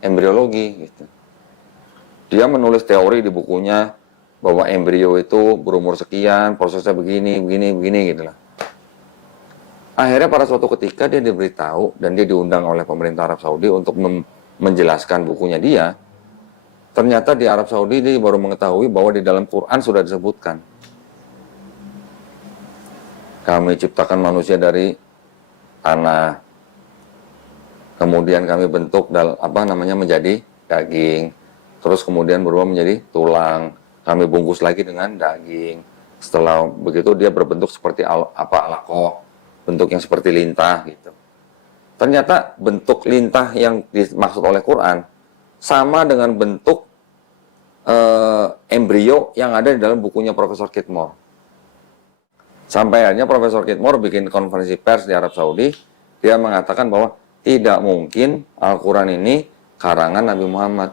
embriologi. Gitu. Dia menulis teori di bukunya bahwa embrio itu berumur sekian, prosesnya begini, gitu lah. Akhirnya pada suatu ketika dia diberitahu dan dia diundang oleh pemerintah Arab Saudi untuk menjelaskan bukunya dia. Ternyata di Arab Saudi dia baru mengetahui bahwa di dalam Quran sudah disebutkan. Kami ciptakan manusia dari tanah. Kemudian kami bentuk menjadi daging. Terus kemudian berubah menjadi tulang. Kami bungkus lagi dengan daging. Setelah begitu dia berbentuk seperti alaqah, bentuk yang seperti lintah gitu. Ternyata bentuk lintah yang dimaksud oleh Quran sama dengan bentuk embrio yang ada di dalam bukunya Profesor Keith Moore. Sampai akhirnya Profesor Keith Moore bikin konferensi pers di Arab Saudi, dia mengatakan bahwa tidak mungkin Al-Quran ini karangan Nabi Muhammad.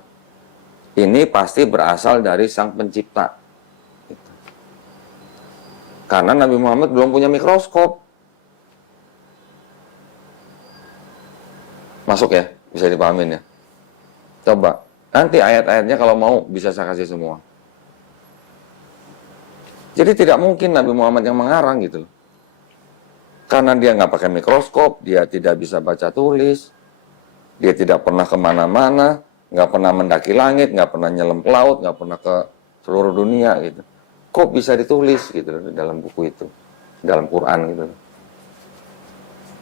Ini pasti berasal dari Sang Pencipta. Gitu. Karena Nabi Muhammad belum punya mikroskop. Masuk ya? Bisa dipahamin ya? Coba. Nanti ayat-ayatnya kalau mau bisa saya kasih semua. Jadi tidak mungkin Nabi Muhammad yang mengarang gitu. Karena dia nggak pakai mikroskop, dia tidak bisa baca tulis, dia tidak pernah kemana-mana, nggak pernah mendaki langit, nggak pernah nyelam ke laut, nggak pernah ke seluruh dunia gitu. Kok bisa ditulis gitu loh, dalam buku itu, dalam Quran gitu.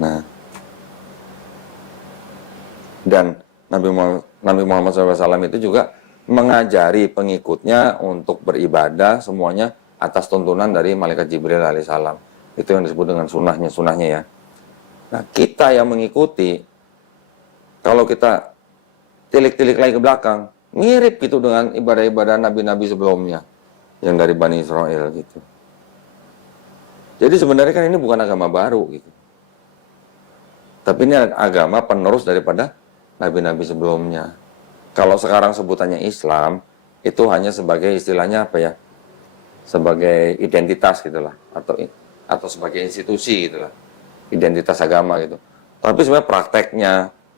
Nah, dan Nabi Muhammad SAW itu juga mengajari pengikutnya untuk beribadah semuanya atas tuntunan dari Malaikat Jibril alaihissalam. Itu yang disebut dengan sunnahnya ya. Nah, kita yang mengikuti, kalau kita tilik-tilik lagi ke belakang, mirip gitu dengan ibadah-ibadah nabi-nabi sebelumnya yang dari Bani Israel gitu. Jadi sebenarnya kan ini bukan agama baru gitu. Tapi ini agama penerus daripada nabi-nabi sebelumnya. Kalau sekarang sebutannya Islam, itu hanya sebagai istilahnya apa ya? Sebagai identitas gitulah, atau sebagai institusi gitulah. Identitas agama gitu. Tapi sebenarnya prakteknya,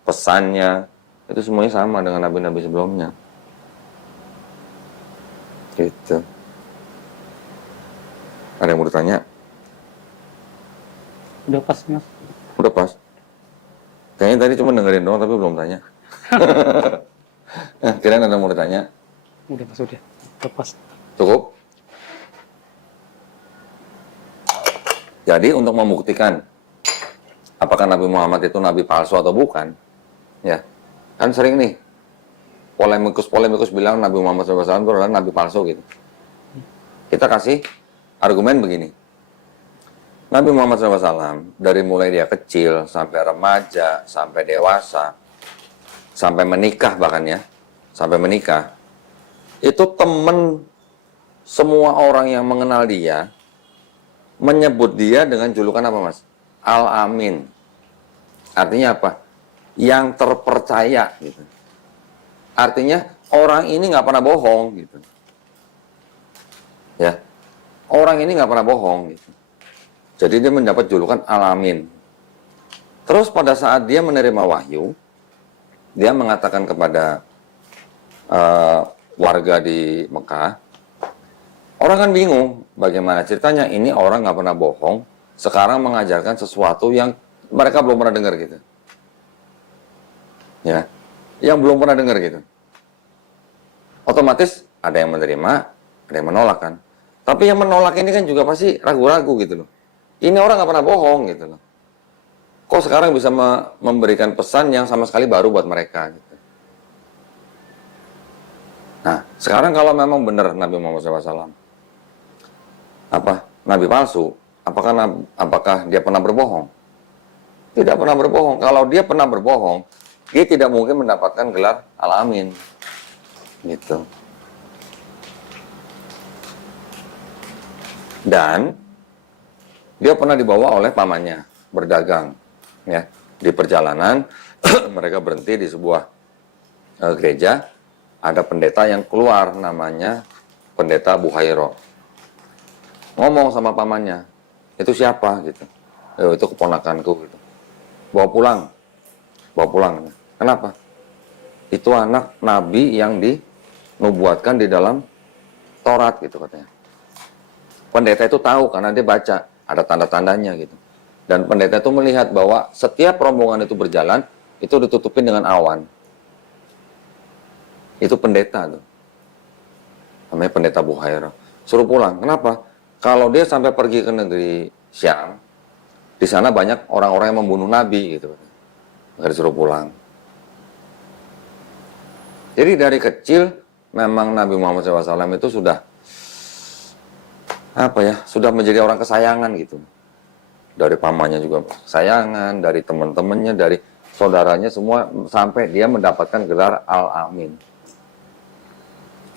pesannya, itu semuanya sama dengan nabi-nabi sebelumnya. Gitu. Ada yang mau ditanya? Udah pas, Mas. Udah pas. Kayaknya tadi cuma dengerin doang tapi belum tanya. Kirain ada yang mau ditanya? Udah, Mas, udah. Udah pas. Cukup? Jadi untuk membuktikan apakah Nabi Muhammad itu nabi palsu atau bukan, ya kan sering nih polemikus bilang Nabi Muhammad SAW itu adalah nabi palsu gitu. Kita kasih argumen begini. Nabi Muhammad SAW dari mulai dia kecil sampai remaja, sampai dewasa, sampai menikah bahkan ya, sampai menikah, itu temen semua orang yang mengenal dia menyebut dia dengan julukan apa, Mas? Al-Amin. Artinya apa? Yang terpercaya gitu. Artinya orang ini nggak pernah bohong gitu. Ya, orang ini nggak pernah bohong gitu. Jadi dia mendapat julukan Al-Amin. Terus pada saat dia menerima wahyu, dia mengatakan kepada warga di Mekah, orang kan bingung bagaimana ceritanya ini orang nggak pernah bohong, sekarang mengajarkan sesuatu yang mereka belum pernah dengar gitu. Ya, yang belum pernah dengar gitu. Otomatis ada yang menerima, ada yang menolak kan. Tapi yang menolak ini kan juga pasti ragu-ragu gitu loh. Ini orang nggak pernah bohong gitu loh. Kok sekarang bisa memberikan pesan yang sama sekali baru buat mereka gitu. Nah, sekarang kalau memang benar Nabi Muhammad SAW nabi palsu, apakah dia pernah berbohong? Tidak pernah berbohong. Kalau dia pernah berbohong, dia tidak mungkin mendapatkan gelar Al-Amin. Gitu. Dan dia pernah dibawa oleh pamannya berdagang, ya. Di perjalanan mereka berhenti di sebuah gereja, ada pendeta yang keluar namanya pendeta Buhairo. Ngomong sama pamannya, itu siapa gitu? Itu keponakanku gitu. Bawa pulang. Kenapa? Itu anak nabi yang dinubuatkan di dalam Taurat gitu katanya. Pendeta itu tahu karena dia baca, ada tanda-tandanya gitu. Dan pendeta itu melihat bahwa setiap rombongan itu berjalan, itu ditutupin dengan awan. Itu pendeta tuh. Namanya pendeta Buhaira. Suruh pulang. Kenapa? Kalau dia sampai pergi ke negeri Syam, di sana banyak orang-orang yang membunuh nabi gitu. Maka disuruh pulang. Jadi dari kecil memang Nabi Muhammad SAW itu sudah sudah menjadi orang kesayangan gitu. Dari pamannya juga kesayangan, dari teman-temannya, dari saudaranya semua sampai dia mendapatkan gelar Al-Amin.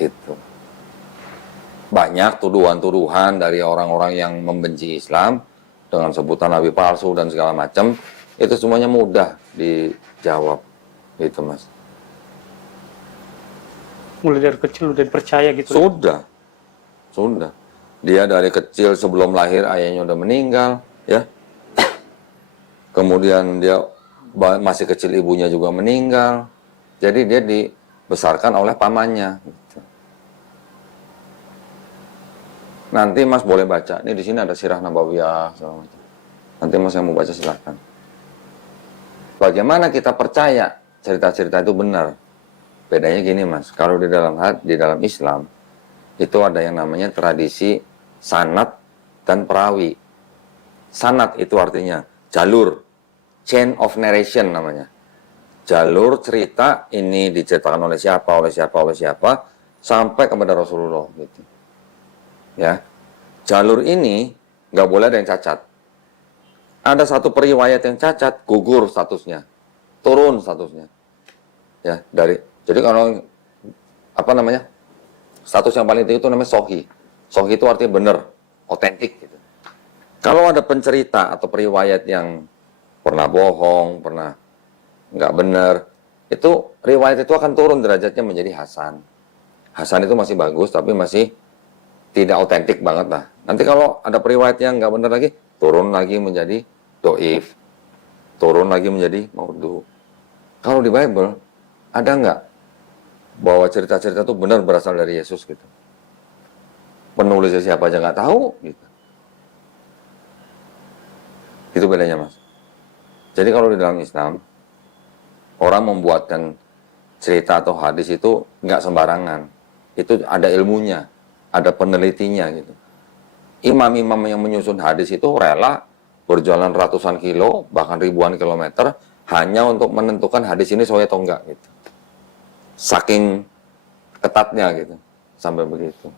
Itu. Banyak tuduhan-tuduhan dari orang-orang yang membenci Islam dengan sebutan nabi palsu dan segala macam, itu semuanya mudah dijawab. Gitu, Mas. Mulai dari kecil udah dipercaya gitu. Sudah. Dia dari kecil sebelum lahir ayahnya udah meninggal, ya. Kemudian dia masih kecil ibunya juga meninggal. Jadi dia dibesarkan oleh pamannya. Gitu. Nanti Mas boleh baca. Ini di sini ada Sirah Nabawiyah. Nanti Mas yang mau baca silahkan. Bagaimana kita percaya cerita-cerita itu benar? bedanya gini Mas, kalau di dalam Islam itu ada yang namanya tradisi sanad dan perawi. Sanad itu artinya jalur, chain of narration namanya. Jalur cerita ini diceritakan oleh siapa, sampai kepada Rasulullah gitu. Ya, jalur ini nggak boleh ada yang cacat. Ada satu periwayat yang cacat, gugur statusnya, turun statusnya. Ya, jadi kalau apa namanya, status yang paling tinggi itu namanya sohi. Sohi itu artinya benar, otentik gitu. Kalau ada pencerita atau periwayat yang pernah bohong, pernah nggak benar, itu riwayat itu akan turun derajatnya menjadi hasan. Hasan itu masih bagus, tapi masih tidak otentik banget lah. Nanti kalau ada periwayat yang nggak benar lagi, turun lagi menjadi doif, turun lagi menjadi maudhu. Kalau di Bible, ada nggak bahwa cerita-cerita itu benar berasal dari Yesus gitu? Penulisnya siapa aja nggak tahu gitu. Itu bedanya Mas. Jadi kalau di dalam Islam, orang membuatkan cerita atau hadis itu nggak sembarangan. Itu ada ilmunya, ada penelitinya gitu. Imam-imam yang menyusun hadis itu rela berjalan ratusan kilo, bahkan ribuan kilometer, hanya untuk menentukan hadis ini sesuai atau enggak gitu. Saking ketatnya gitu, sampai begitu.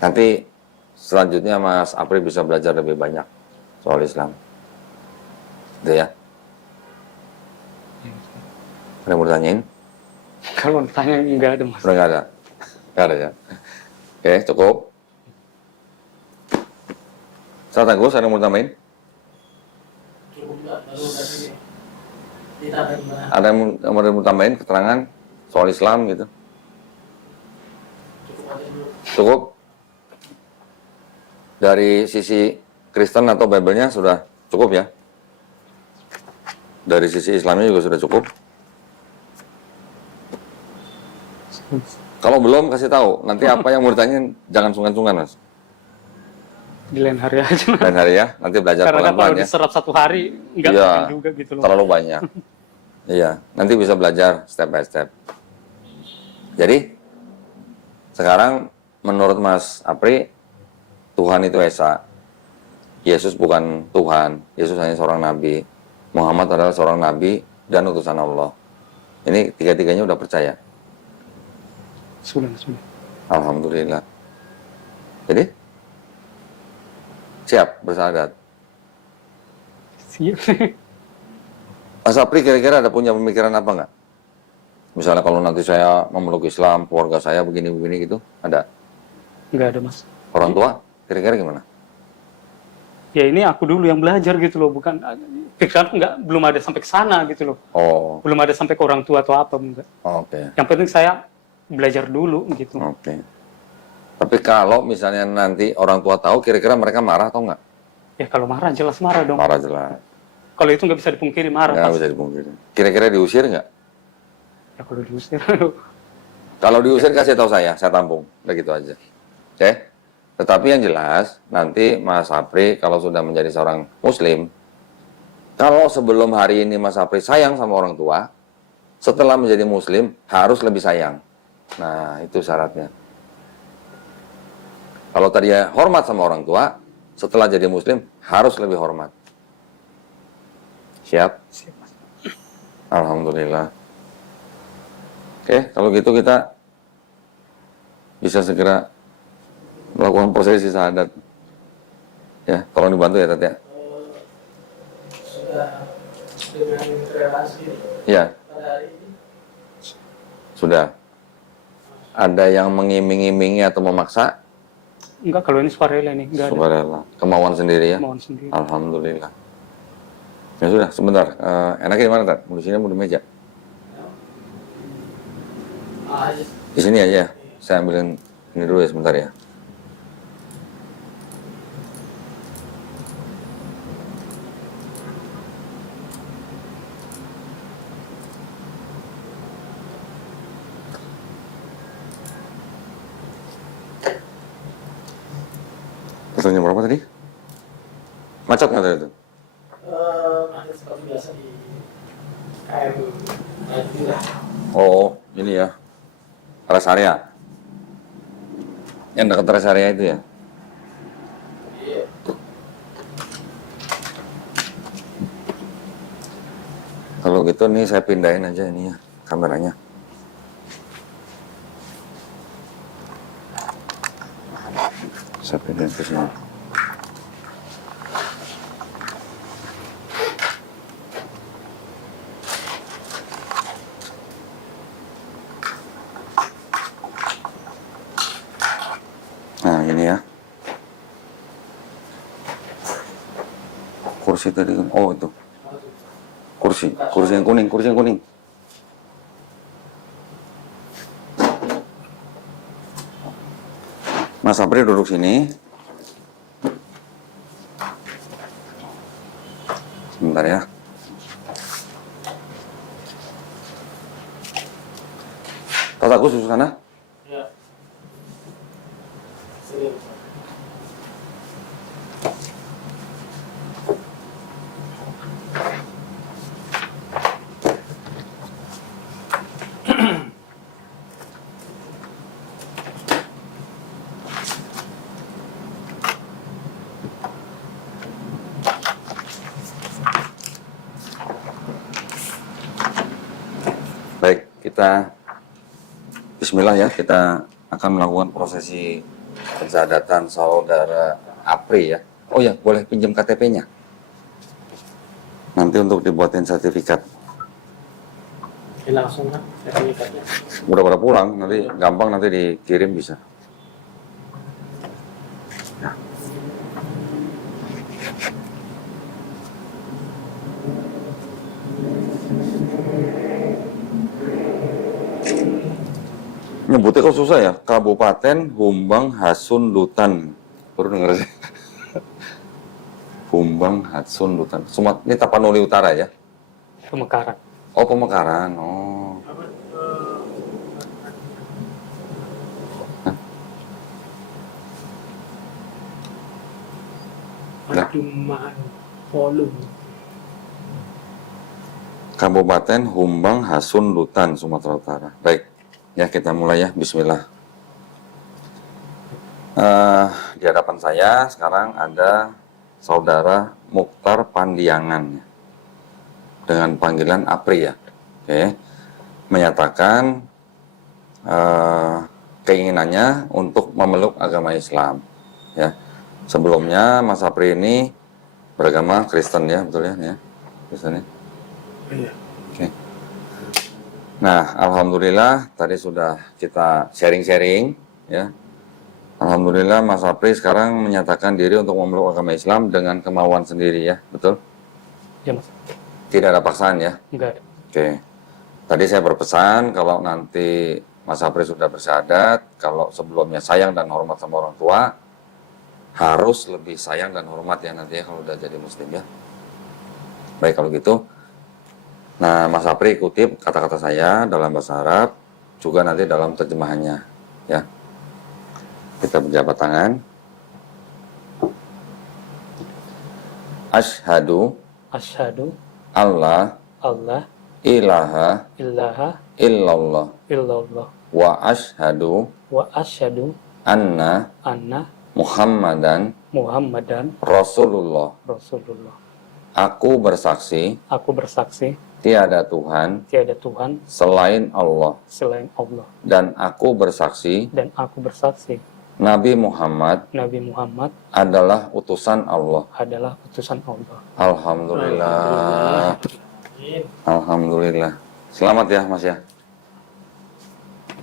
Nanti selanjutnya Mas Apri bisa belajar lebih banyak soal Islam. Itu ya. Ada yang mau ditanyain? Kalau ditanya enggak ada Mas. Udah nggak ada? Nggak ada ya? Oke, cukup. Ustaz Agus, ada yang mau tambahin? Cukup Pak, baru tadi ditambah gimana? Ada yang mau tambahin keterangan soal Islam gitu? Cukup aja dulu. Cukup? Dari sisi Kristen atau Bible-nya sudah cukup ya? Dari sisi Islamnya juga sudah cukup? Kalau belum, kasih tahu. Nanti apa yang mau ditanyain, jangan sungkan-sungkan Mas. Di lain hari aja Mas. Dan hari ya, nanti belajar Karena kalau pelan-pelan ya. diserap satu hari enggak Iya, mungkin juga gitu loh. terlalu banyak. Iya, nanti bisa belajar step by step. Jadi, sekarang menurut Mas Apri, Tuhan itu Esa. Yesus bukan Tuhan, Yesus hanya seorang nabi. Muhammad adalah seorang nabi dan utusan Allah. Ini tiga-tiganya udah percaya. Sudah. Alhamdulillah. Jadi, siap bersahadat. Siap. Mas Apri kira-kira ada punya pemikiran apa nggak? Misalnya kalau nanti saya memeluk Islam, keluarga saya begini-begini gitu, ada? Enggak ada Mas. Orang tua, kira-kira gimana? Ya ini aku dulu yang belajar gitu loh, bukan pikiran belum ada sampai ke sana gitu loh. Oh, Belum ada sampai ke orang tua atau apa enggak. oke. Yang penting saya belajar dulu gitu. Oke. Tapi kalau misalnya nanti orang tua tahu, kira-kira mereka marah atau nggak? Ya kalau marah jelas marah dong. Marah jelas. Kalau itu nggak bisa dipungkiri marah. Nggak Pasti. bisa dipungkiri. Kira-kira diusir nggak? Ya kalau diusir. Kalau diusir kasih tahu saya tampung. Udah gitu aja. Oke? Tetapi yang jelas, nanti Mas Apri kalau sudah menjadi seorang Muslim, kalau sebelum hari ini Mas Apri sayang sama orang tua, setelah menjadi Muslim harus lebih sayang. Nah, itu syaratnya. Kalau tadi ya hormat sama orang tua, setelah jadi Muslim harus lebih hormat. Siap? Alhamdulillah. Oke, kalau gitu kita bisa segera melakukan prosesi syahadat. Ya, tolong dibantu ya, Tat ya. Sudah dengan relasi Ya, pada hari ini. sudah. Ada yang mengiming-imingi atau memaksa? Enggak, kalau ini sukarela nih, enggak ada. Sukarela. Kemauan sendiri ya? Kemauan sendiri. Alhamdulillah. Ya sudah, sebentar. Enaknya di mana, Tat? Mau di sini, mau di meja? Aja. Di sini aja. Saya ambilin ini dulu ya, sebentar ya. Pesannya berapa tadi? Macet nggak tadi itu? Ada seperti biasa di KM Rajulah. Oh, ini ya. Rest area. Yang dekat rest area itu ya. Iya. Kalau gitu nih saya pindahin aja ini ya kameranya. Saya pindahin ke sini. Nah ini ya. Kursi tadi kan. Oh itu. Kursi yang kuning, kursi yang kuning. Mas Apri duduk sini. Sebentar ya. Tataku susu sana. Iya. Sini. Baik, kita Bismillah ya, kita akan melakukan prosesi pensyahadatan saudara Apri ya. Oh ya, boleh pinjam KTP-nya. Nanti untuk dibuatin sertifikat. Ya, langsung kan sertifikatnya. Udah pada pulang, nanti gampang nanti dikirim bisa. Ya. Nyebutnya kok susah ya, Kabupaten Humbang Hasundutan. Baru denger sih. Humbang Hasundutan. Ini Tapanuli Utara ya? Pemekaran. Oh, Pemekaran. Oh. Perjumpaan volume. Kabupaten Humbang Hasundutan, Sumatera Utara. Baik, ya kita mulai ya. Bismillah. Di hadapan saya sekarang ada saudara Mukhtar Pandiangan dengan panggilan Apri ya. Oke, menyatakan keinginannya untuk memeluk agama Islam. Ya, sebelumnya Mas Apri ini beragama Kristen ya, betul ya? Ya, Kristen ya. Iya. Oke. Nah, alhamdulillah tadi sudah kita sharing-sharing ya. Alhamdulillah Mas Apri sekarang menyatakan diri untuk memeluk agama Islam dengan kemauan sendiri ya, betul? Ya Mas. Tidak ada paksaan ya? Enggak ada. Oke. Tadi saya berpesan kalau nanti Mas Apri sudah bersyahadat, kalau sebelumnya sayang dan hormat sama orang tua, harus lebih sayang dan hormat ya nanti ya kalau udah jadi muslim ya. Baik kalau gitu. Nah, Mas Apri ikuti kata-kata saya dalam bahasa Arab, juga nanti dalam terjemahannya ya. Kita berjabat tangan. Asyhadu Asyhadu Allah Allah ilaha ilaha illallah illallah wa asyhadu wa asyhadu anna anna Muhammadan Muhammadan Rasulullah. Rasulullah. Aku bersaksi Aku bersaksi tiada Tuhan tiada Tuhan selain Allah, selain Allah, dan aku bersaksi dan aku bersaksi Nabi Muhammad Nabi Muhammad adalah utusan Allah. adalah utusan Allah. Alhamdulillah. Alhamdulillah. Selamat ya Mas ya.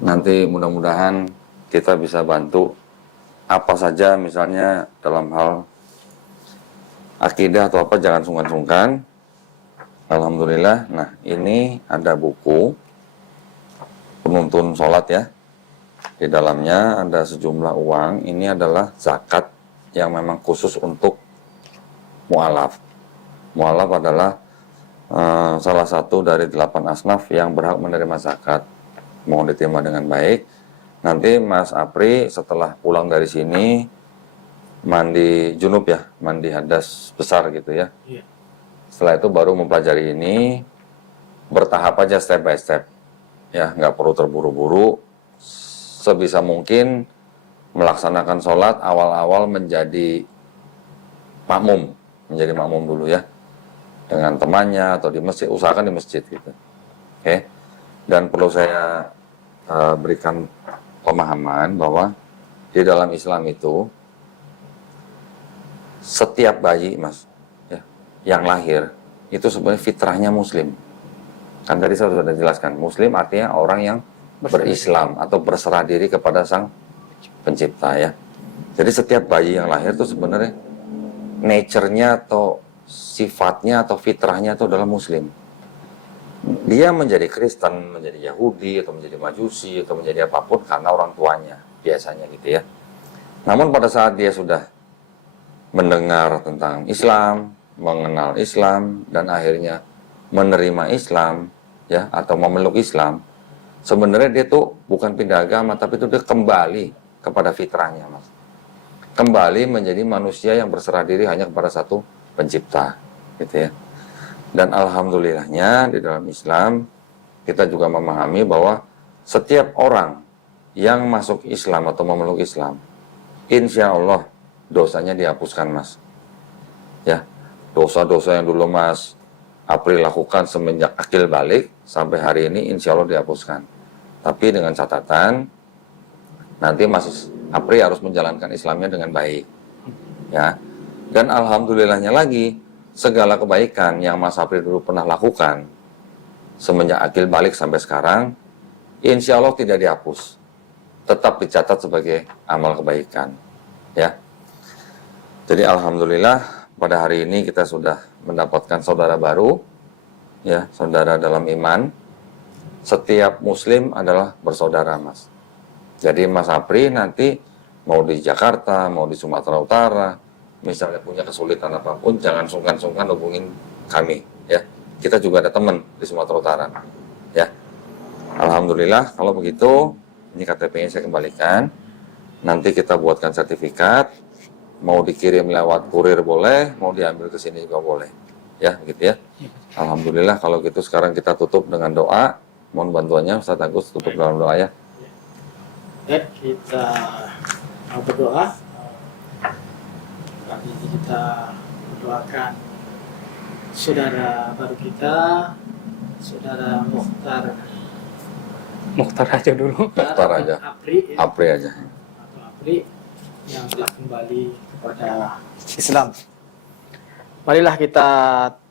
Nanti mudah-mudahan kita bisa bantu apa saja misalnya dalam hal akidah atau apa, jangan sungkan-sungkan. Alhamdulillah. Nah, ini ada buku penuntun sholat ya. Di dalamnya ada sejumlah uang. Ini adalah zakat yang memang khusus untuk mu'alaf. Mu'alaf adalah salah satu dari 8 asnaf yang berhak menerima zakat. Mohon diterima dengan baik. Nanti Mas Apri setelah pulang dari sini mandi junub ya, mandi hadas besar gitu ya. Iya. Setelah itu baru mempelajari ini, bertahap aja, step by step. Ya, nggak perlu terburu-buru. Sebisa mungkin melaksanakan sholat awal-awal menjadi makmum dulu ya. Dengan temannya atau di masjid, usahakan di masjid gitu. Oke. Dan perlu saya berikan pemahaman bahwa di dalam Islam itu setiap bayi, Mas, ya, yang lahir itu sebenarnya fitrahnya Muslim. Kan tadi saya sudah jelaskan, Muslim artinya orang yang berislam atau berserah diri kepada Sang Pencipta ya. Jadi setiap bayi yang lahir itu sebenarnya nature-nya atau sifatnya atau fitrahnya itu adalah Muslim. Dia menjadi Kristen, menjadi Yahudi, atau menjadi Majusi, atau menjadi apapun karena orang tuanya, biasanya gitu ya. Namun pada saat dia sudah mendengar tentang Islam, mengenal Islam, dan akhirnya menerima Islam, ya, atau memeluk Islam, sebenarnya dia tuh bukan pindah agama, tapi itu dia kembali kepada fitrahnya, Mas. Kembali menjadi manusia yang berserah diri hanya kepada satu pencipta, gitu ya. Dan alhamdulillahnya di dalam Islam kita juga memahami bahwa setiap orang yang masuk Islam atau memeluk Islam, insya Allah dosanya dihapuskan, Mas. Ya, dosa-dosa yang dulu Mas April lakukan semenjak akil balik sampai hari ini insya Allah dihapuskan. Tapi dengan catatan nanti Mas April harus menjalankan Islamnya dengan baik. Ya, dan alhamdulillahnya lagi, segala kebaikan yang Mas April dulu pernah lakukan semenjak akil balik sampai sekarang, insya Allah tidak dihapus, tetap dicatat sebagai amal kebaikan. Ya, jadi alhamdulillah pada hari ini kita sudah mendapatkan saudara baru, ya, saudara dalam iman. Setiap Muslim adalah bersaudara, Mas. Jadi Mas April nanti mau di Jakarta, mau di Sumatera Utara, misalnya punya kesulitan apapun, jangan sungkan-sungkan hubungin kami, ya. Kita juga ada teman di Sumatera Utara, ya. Alhamdulillah, kalau begitu, ini KTP-nya saya kembalikan. Nanti kita buatkan sertifikat, mau dikirim lewat kurir boleh, mau diambil ke sini juga boleh, ya, gitu ya. Alhamdulillah, kalau gitu sekarang kita tutup dengan doa. Mohon bantuannya, Ustaz Agus tutup dalam doa ya. Baik, kita berdoa. Kali ini kita mendoakan saudara baru kita, saudara Mukhtar aja dulu. Mukhtar aja. Apri, ya, Apri aja. atau Apri yang telah kembali kepada Islam. Marilah kita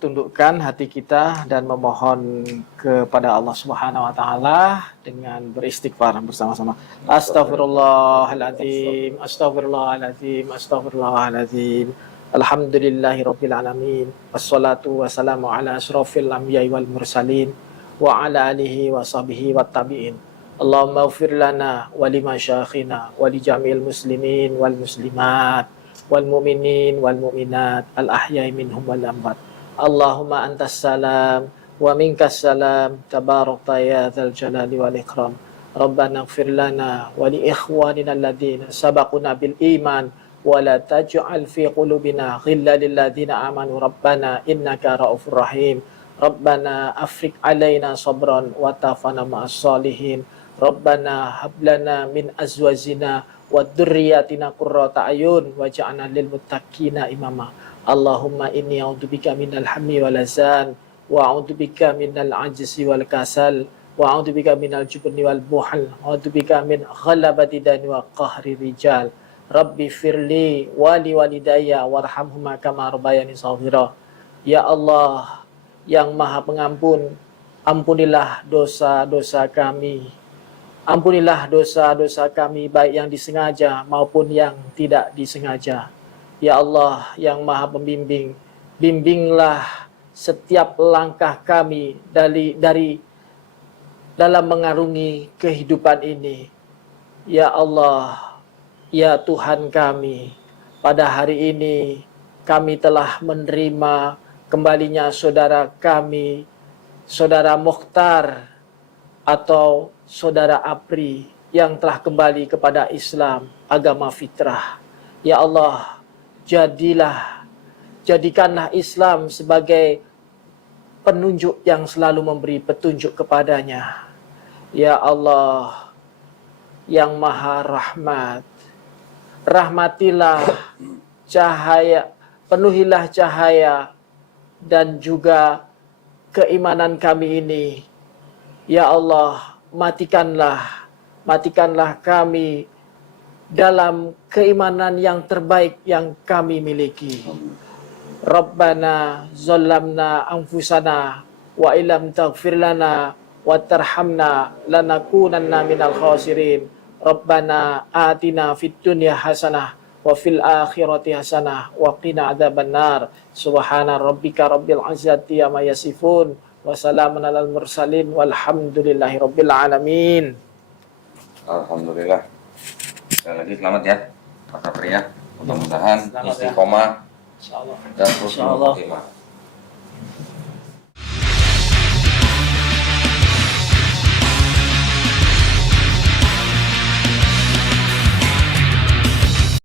tundukkan hati kita dan memohon kepada Allah Subhanahu wa taala dengan beristighfar bersama-sama. Astaghfirullahaladzim, astaghfirullahaladzim, astaghfirullahaladzim. Alhamdulillahirabbil alamin. Wassalatu wassalamu ala asyrofil anbiya'i wal mursalin wa ala alihi wa sahbihi wat tabi'in. Allahumma ighfir lana wa limasyayikhina wa li jami'il muslimin wal muslimat wal mu'minin wal mu'minat al ahya'i minhum wal amwat. Allahumma antas salam wa minkas salam tabarakta ya dzal jalali wal ikram. Rabbana ighfir lana wa li ikhwanina alladhina sabaquna bil iman wa la taj'al fi qulubina ghillan lil ladzina amanu rabbana innaka raufur rahim. Rabbana afriq alaina sabran wa tafana ma'as salihin. Rabbana hab lana min azwajina wa dzurriyyatina qurrata ayun waj'alna lil muttaqina imama. Allahumma inni a'udzubika minal hammi wal hazan wa a'udzubika minal ajzi wal kasal wa a'udzubika minal jubni wal buhl wa a'udzubika min ghalabati dani wa qahri rijal. Rabbi firli wa li walidayya warhamhuma kama rabbayani shaghira. Ya Allah yang Maha Pengampun, ampunilah dosa-dosa kami. Ampunilah dosa-dosa kami baik yang disengaja maupun yang tidak disengaja. Ya Allah yang Maha Pembimbing, bimbinglah setiap langkah kami dari dalam mengarungi kehidupan ini. Ya Allah, ya Tuhan kami, pada hari ini kami telah menerima kembalinya saudara kami, saudara Mukhtar atau saudara Apri yang telah kembali kepada Islam, agama fitrah. Ya Allah, jadikanlah Islam sebagai penunjuk yang selalu memberi petunjuk kepadanya. Ya Allah yang Maha Rahmat, rahmatilah cahaya, penuhilah cahaya dan juga keimanan kami ini. Ya Allah, matikanlah kami dalam keimanan yang terbaik yang kami miliki. Rabbana zalamna anfusana wa ilam taghfir lana wa tarhamna lanakunanna minal khasirin. Rabbana atina fid dunya hasanah wa fil akhirati hasanah wa qina adzabannar. Subhana rabbika rabbil izzati amma yasifun wa salamun alal mursalin walhamdulillahi rabbil alamin. Alhamdulillah. Sekali lagi selamat ya Mas Apri ya. Mudah-mudahan Selamat ya. istiqomah Insyaallah. dan terus Insyaallah. khotimah.